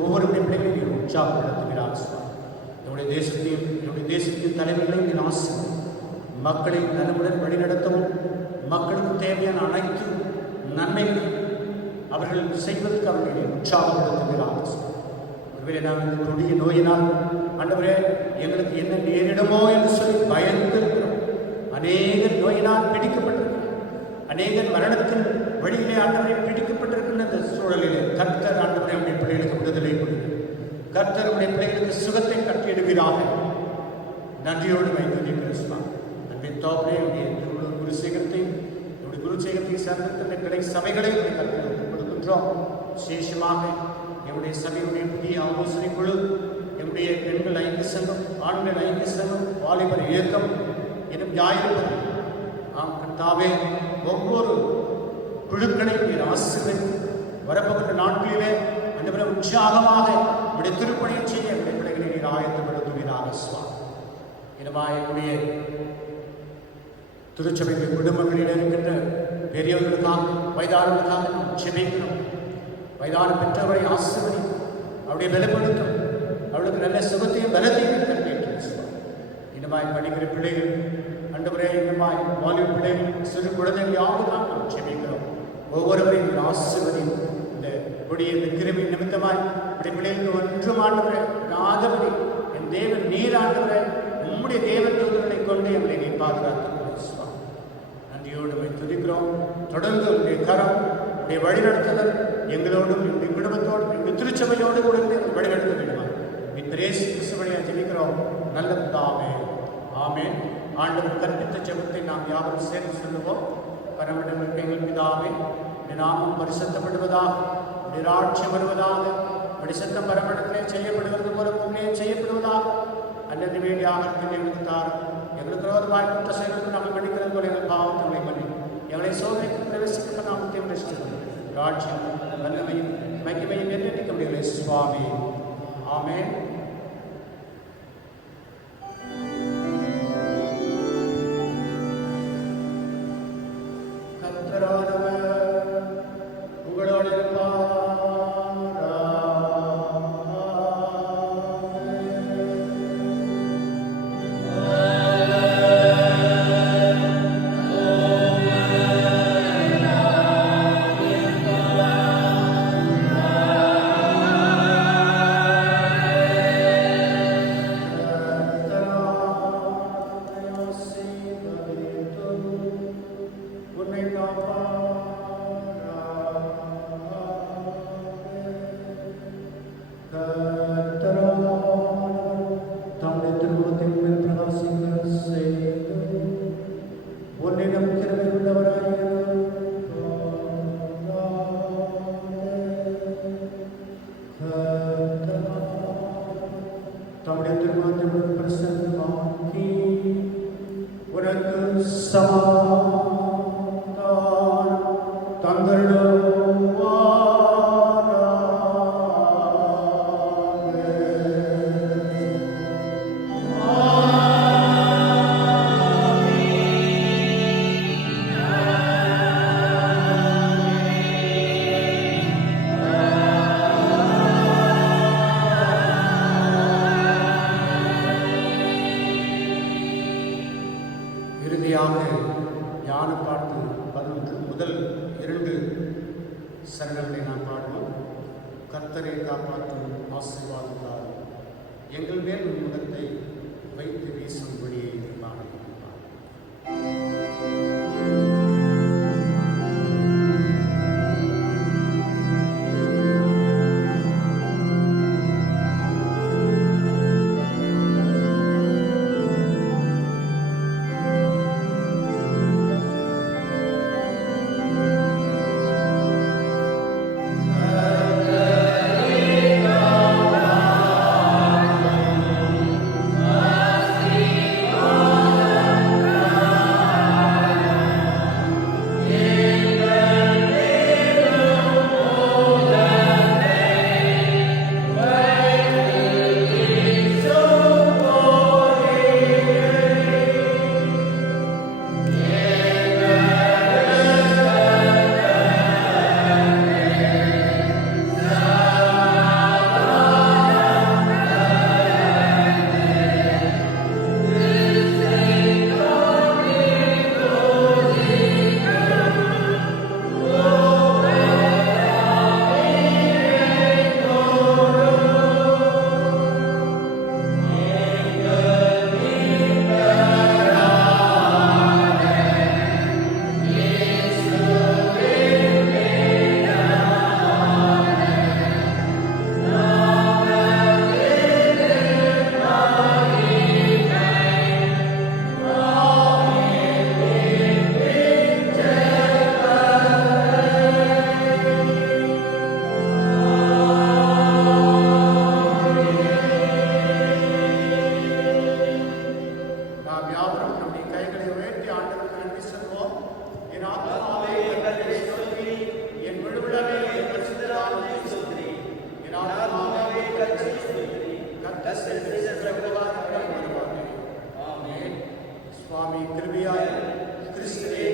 ஒவ்வொருடைய பிள்ளைகளையும் நீர் உற்சாகப்படுத்துகிறார். என்னுடைய தேசத்தின் தலைவர்களையும் நீர் ஆசீர்வதி. மக்களை நலமுடன் வழிநடத்தவும் மக்களுக்கு தேவையான அனைத்து நன்மைகளை அவர்கள் செய்வதற்கு அவர்களை உற்சாகப்படுத்துகிறார். ஒருவேளை நாங்கள் இந்த கொடிய நோயினால் ஆண்டவரே எங்களுக்கு என்ன நேரிடுமோ என்று சொல்லி பயந்து இருக்கிறோம். அநேகர் நோயினால் பிடிக்கப்பட்டிருக்கிறார். அநேகர் மரணத்தின் வழியிலே ஆண்டவரை பிடிக்கப்பட்டிருக்கின்ற இந்த சூழலிலே கர்த்தர் ஆண்டவரை அவருடைய பிள்ளைகளுக்கு விடுதலை கொடுக்கிறார். கர்த்தர் அவருடைய பிள்ளைகளுக்கு சுகத்தை கட்டியிடுகிறார்கள். நன்றியோடு வைத்து பேசுவார். அன்பின் தோப்பரே அவருடைய திருவள்ளுவர் குருசேகரத்தையும் என்னுடைய குருசேகரத்தை சார்ந்திருக்கின்ற கிளை சபைகளை கர்த்தருக்கு கொடுக்கின்றோம். விசேஷமாக என்னுடைய சபையுடைய புதிய ஆலோசனை குழு, என்னுடைய பெண்கள் ஐக்கிய சங்கம், ஆண்கள் ஐக்கிய சங்கம், வாலிபர் இயக்கம் எனும் ஞாயிறு கர்த்தாவே ஒவ்வொரு குழுக்களையும் நீர் ஆசீர்வதித்து வரப்போகின்ற நாட்களிலே அந்தவரை உற்சாகமாக உடைய திருப்பணியை செய்ய என்னுடைய பிள்ளைகளை நீர் ஆயத்தப்படுத்துவீராக சுவாமி. எனவே என்னுடைய திருச்சபைகள் குடும்பங்களில் இருக்கின்ற பெரியவர்களுக்காக, வயதானவர்களுக்காக நாம் ஜெபிக்கிறோம். வயதான பெற்றவரை ஆசீர்வதி, அவருடைய பலப்படுத்தும், அவளுக்கு நல்ல சுகத்தையும் பலத்தையும் கண்டேற்று. இந்தமாய் படிக்கிற பிள்ளைகள், அண்டவரே இந்தமாய் வாலிப பிள்ளைகள், சிறு குழந்தைகள் யாரும் நாம் ஜெபிக்கிறோம். ஒவ்வொருவரையும் ஆசீர்வதி. இந்த கொடிய இந்த கிருமி நிமித்தமாய் இப்படி பிள்ளைகளுக்கு ஒன்றும் ஆண்டவரை நாதபடி என் தேவன் நீர் ஆண்டவரை உம்முடைய தேவ தூதர்களை கொண்டு எங்களை நீ பாதுகாத்து நன்றியோடு துதிக்கிறோம். தொடர்ந்து உடைய கரம், உடைய வழிநடத்துதல் எங்களோடும், எங்களுடைய குடும்பத்தோடும், எங்கள் திருச்சபையோடு கூட வழிநடத்த வேண்டுமா? இத்தரேசு கிறிஸ்துவனையா ஜெபிக்கிறோம் நல்ல பிதாவே. ஆமென். ஆண்டவர் கற்பித்த ஜெபத்தை நாம் யாரும் சேர்ந்து சொல்லுவோம். பரமண்டலம் இருக்க எங்கள் பிதாவே, உடைய நாமம் பரிசுத்தப்படுவதாக, உடைய ராட்சியம் வருவதாக, உடைய சித்தம் பரமண்டலத்திலே செய்யப்படுவது போல பூமியிலே செய்யப்படுவதாக. அல்லது வேண்டிய ஆகத்தில் எங்களுக்கு தாரும். எங்களுக்கு விரோதமாய் குற்ற செயல்களுக்கு நாங்கள் மன்னிக்கிறது போல எங்கள் பாவத்தை மன்னி எங்களை சோதனைக்கு பிரவேசிக்க நாமத்தையும் ரசிக்கிறோம். ராட்சியம் வல்லமையும் மகிமையும் நிர்ணயிக்க முடியலை சுவாமி. ஆமென். இறுதியாக ஞான பாட்டு 11 முதல் 2 சரணங்களை நாம் பாடுவோம். கர்த்தரை காப்பாற்றும் ஆசீர்வாதத்தால் எங்கள் மேல் முகத்தை வைத்து வீசும் வழியை பாடுவோம். स्वामी कृपया क्रिस्ते